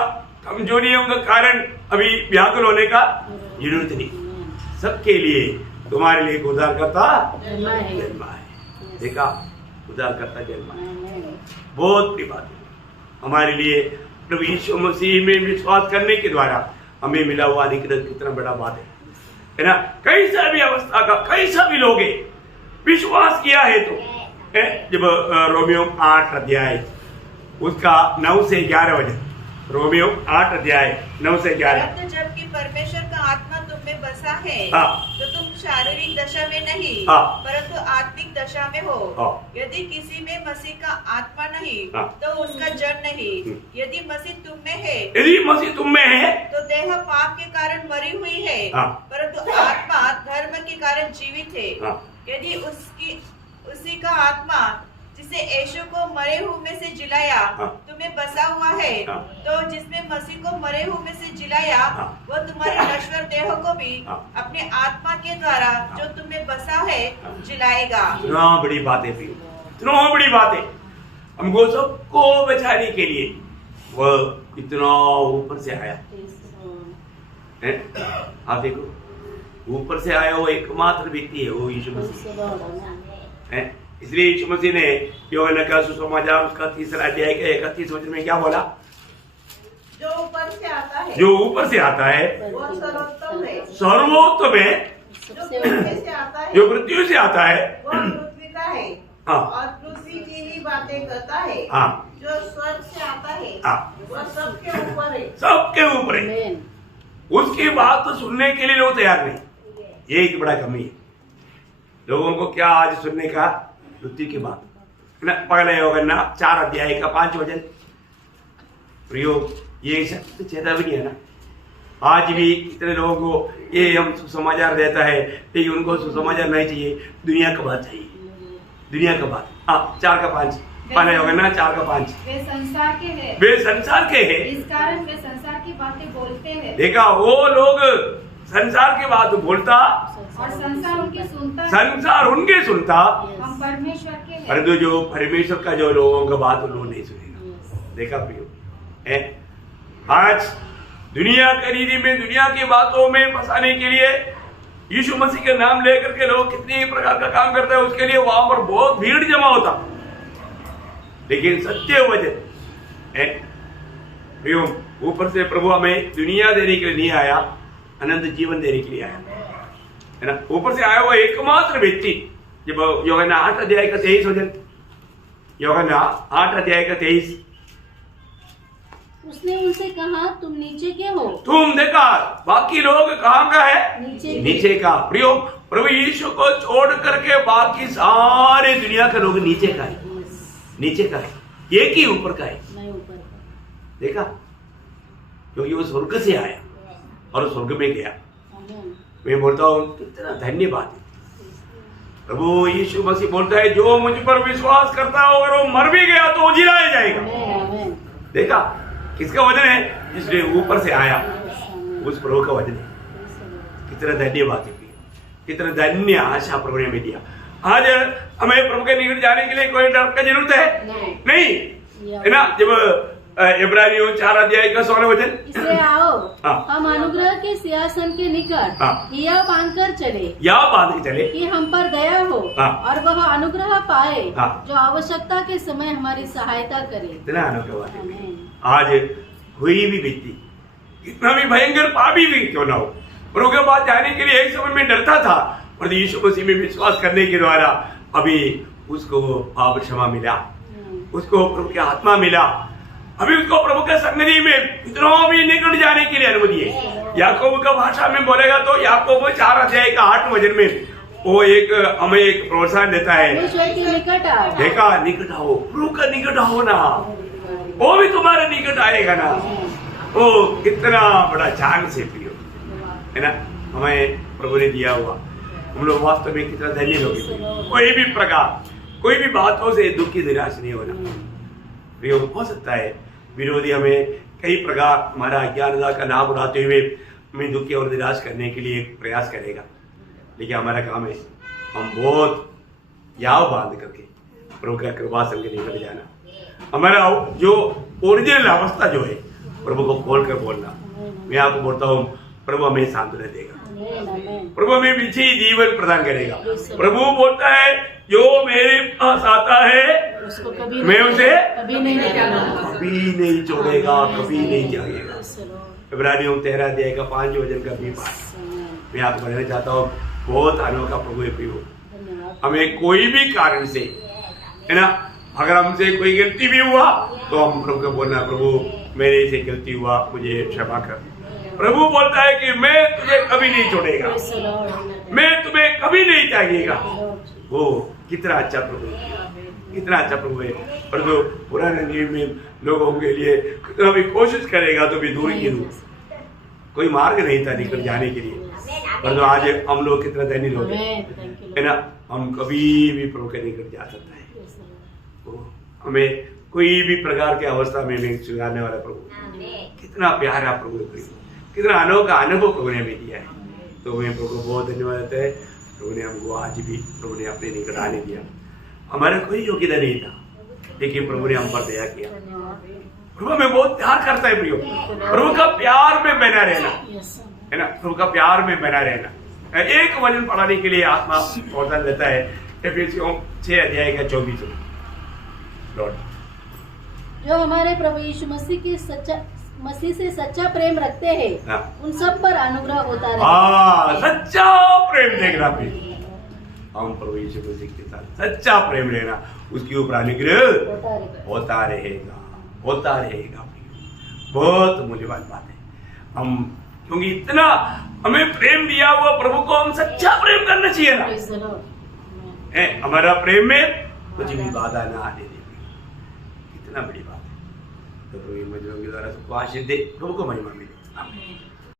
कमजोरियों का कारण अभी व्याकुल होने का जरूरत नहीं, सबके लिए तुम्हारे लिए उद्धार करता जन्मा है। देखा, उद्धार करता जन्मा है। बहुत बड़ी बात है हमारे लिए। प्रभु यीशु मसीह में विश्वास करने के द्वारा हमें मिला हुआ अधिकृत कितना बड़ा बात है ना। कैसा भी अवस्था का, कैसा भी लोग विश्वास किया है तो जब रोमियो 8 अध्याय उसका 9 से 11 वचन, रोमियो 8 अध्याय 9 से 11। तो जबकि परमेश्वर का आत्मा तुम में बसा है, तो तुम शारीरिक दशा में नहीं परंतु आत्मिक दशा में हो। यदि किसी में मसीह का आत्मा नहीं तो उसका जन नहीं। यदि मसीह तुम में है तो देह पाप के कारण मरी हुई है, परंतु आत्मा धर्म के कारण जीवित है। यदि उसी का आत्मा जिसे यीशु को मरे हुए में से जिलाया तुम्हें बसा हुआ है, तो जिसमें मसीह को मरे हुए में से जिलाया वो तुम्हारे नश्वर देह को भी अपने आत्मा के द्वारा जो तुम्हें बसा है जिलाएगा। इतना बड़ी बात है, इतना बड़ी बात है। हमको सबको बचाने के लिए वह इतना ऊपर से आया है। आप देखो ऊपर से आया वो एकमात्र व्यक्ति है, वो यीशु मसीह है। इसलिए यीशु मसीह ने यूहन्ना का सुसमाचार उसका 3 अध्याय के 31 वचन में क्या बोला? जो ऊपर से आता है, जो ऊपर से आता है वो सर्वोत्तम है। सर्वोत्तम है। जो पृथ्वी से आता है, जो पृथ्वी से आता है वो पृथ्वी का है हाँ। और पृथ्वी की ही बातें करता है। हाँ। जो स्वर्ग से आता है हाँ। वो सबके ऊपर है। सबके ऊपर है। उसकी बात तो सुनने के लिए लोग तैयार नहीं, ये एक बड़ा कमी है। लोगों को क्या आज सुनने का? पृथ्वी की बात ना। पहले यूहन्ना 4 अध्याय का 5 वचन प्रयोग, ये शब्द चेतावनी है ना। आज भी इतने लोगों को ये हम सुसमाचार देता है, लेकिन उनको सुसमाचार नहीं चाहिए, दुनिया का बात चाहिए, दुनिया का बात। हाँ 4 का 5 पहले यूहन्ना 4 का 5। वे संसार के हैं, वे संसार के हैं, इस कारण वे संसार की बातें बोलते हैं। देखा, वो लोग संसार की बात बोलता और संसार उनकी सुनता है। संसार उनके सुनता, हम परमेश्वर के हैं। परंतु जो परमेश्वर का जो लोगों का बात लोग नहीं सुनेगा। देखा प्रियो है, आज दुनिया की रीति में, दुनिया की बातों में फंसाने के लिए यीशु मसीह के नाम लेकर के लोग कितने प्रकार का काम करते हैं, उसके लिए वहां पर बहुत भीड़ जमा होता। लेकिन सत्य वचन है प्रियो, ऊपर से प्रभु हमें दुनिया देने के लिए नहीं आया, अनंत जीवन देने के लिए आया है ना। ऊपर से आया हुआ एकमात्र व्यक्ति, जब यूहन्ना 8 अध्याय का 23 वचन, यूहन्ना 8 अध्याय का 23, उसने उनसे कहा तुम नीचे के हो। तुम देखा बाकी लोग कहाँ का है? नीचे का। प्रियो, प्रभु यीशु को छोड़ करके बाकी सारे दुनिया के लोग नीचे का है, नीचे का है, एक ही ऊपर का है। मैं ऊपर का। देखा, क्योंकि वो स्वर्ग से आया और स्वर्ग में गया। मैं बोलता हूँ कितना धन्यवाद है। प्रभु यीशु मसीह बोलता है जो मुझ पर विश्वास करता है अगर वो मर भी गया तो जिलाया जाएगा। देखा, किसका वचन है? इसलिए ऊपर से आया, उस प्रभु का वचन है। कितना धन्यवाद है, कितना धन्य आशा प्रभु ने हमें दिया। आज हमें प्रभु के निकट जाने के लिए कोई डर का जरूरत है नहीं, है ना। जब इब्रानियों 4 अध्याय का 16 वचन, इसलिए आओ हाँ। हम अनुग्रह के सिंहासन के निकट हाँ। हिया बांधकर चले, या बांध के चले कि हम पर दया हो हाँ। और वह अनुग्रह पाए हाँ। जो आवश्यकता के समय हमारी सहायता करे। इतना अनोखा बात है। आमीन। आज कोई भी व्यक्ति कितना भी भयंकर पापी भी क्यों ना हो, प्रभु के पास जाने के लिए एक समय में डरता था, और यीशु मसीह में विश्वास करने के द्वारा अभी उसको पाप क्षमा मिला, उसको प्रभु की आत्मा मिला, अभी उसको प्रभु के सन्निधि में इतना भी निकट जाने के लिए अनुमति है। याकूब का भाषा में बोलेगा तो याकूब 4 अध्याय का 8 वचन में वो एक हमें एक प्रोत्साहन देता है, परमेश्वर के निकट आओ। देखा, निकट आओ, प्रभु का निकट आओ ना, वो भी तुम्हारे निकट आएगा ना। वो कितना बड़ा चांस है प्रियो, है ना, हमें प्रभु ने दिया हुआ। हम लोग वास्तव में कितना धन्य लोग हैं। कोई भी प्रकार, कोई भी बातों से दुखी निराश नहीं होना प्रियो। हो सकता है विरोधी हमें कई प्रकार हमारा अज्ञानता का नाम उड़ाते हुए हमें दुखी और निराश करने के लिए प्रयास करेगा, लेकिन हमारा काम है हम बहुत याव बांध करके प्रभु का कृपा संग निकल जाना। हमारा जो ओरिजिनल अवस्था जो है प्रभु को खोल कर बोलना। मैं आपको बोलता हूँ प्रभु हमें सांत्वना देगा, प्रभु हमें पीछे जीवन प्रदान करेगा। प्रभु बोलता है जो मेरे पास आता है मैं उसे कभी नहीं छोड़ेगा, कभी नहीं जाएगा। इब्रानियों 13 अध्याय का 5 वचन का भी बात मैं आपको बताना चाहता हूँ। बहुत अनोखा प्रभु है प्रियो। हमें कोई भी कारण से, है ना, अगर हमसे कोई गलती भी हुआ तो हम प्रभु को बोलना, प्रभु मेरे से गलती हुआ, मुझे क्षमा कर। प्रभु बोलता है कि मैं तुझे कभी नहीं छोड़ेगा, मैं तुम्हें कभी नहीं चाहिएगा। वो कितना अच्छा प्रभु है, कितना अच्छा प्रभु है। और जो पुराने नियम में लोगों के लिए कितना भी कोशिश करेगा तो भी दूर की दूर, कोई मार्ग नहीं था निकल जाने के लिए। पर जो आज हम लोग कितना धन्य लोग हैं, है ना, हम कभी भी प्रभु के निकट जा सकता है। हमें कोई भी प्रकार की अवस्था में सुधारने वाला प्रभु, कितना प्यारा प्रभु है, कितना अनोखा अनुभव प्रभु ने हमें दिया है। तो मैं प्रभु को बहुत धन्यवाद देता है। प्रभु ने हमको आज भी प्रभु ने अपने निकट आने दिया। हमारा कोई योग्यता नहीं था, लेकिन प्रभु ने हम पर दया किया। प्रभु हमें बहुत प्यार करता है प्रियो, प्रभु का प्यार में बना रहना है ना, प्रभु का प्यार में बना रहना। एक वचन पढ़ाने के लिए आत्मा पौधा लेता है, एफिसियों 6 अध्याय का 24 लॉर्ड। जो हमारे प्रभु यीशु मसीह से सच्चा प्रेम रखते हैं, उन सब पर अनुग्रह होता रहे। सच्चा प्रेम देखना भी, हम प्रभु यीशु मसीह के साथ सच्चा प्रेम लेना, उसके ऊपर अनुग्रह होता रहेगा, होता रहेगा। बहुत मूल्यवान बात है। हम क्योंकि इतना हमें प्रेम दिया हुआ प्रभु को, हम सच्चा प्रेम करना चाहिए ना। हमारा प्रेम में कुछ भी बाधा ना आने दे, कितना बड़ी बात है। तो प्रभु के द्वारा सबको आशीष दे, प्रभु को महिमा मिले।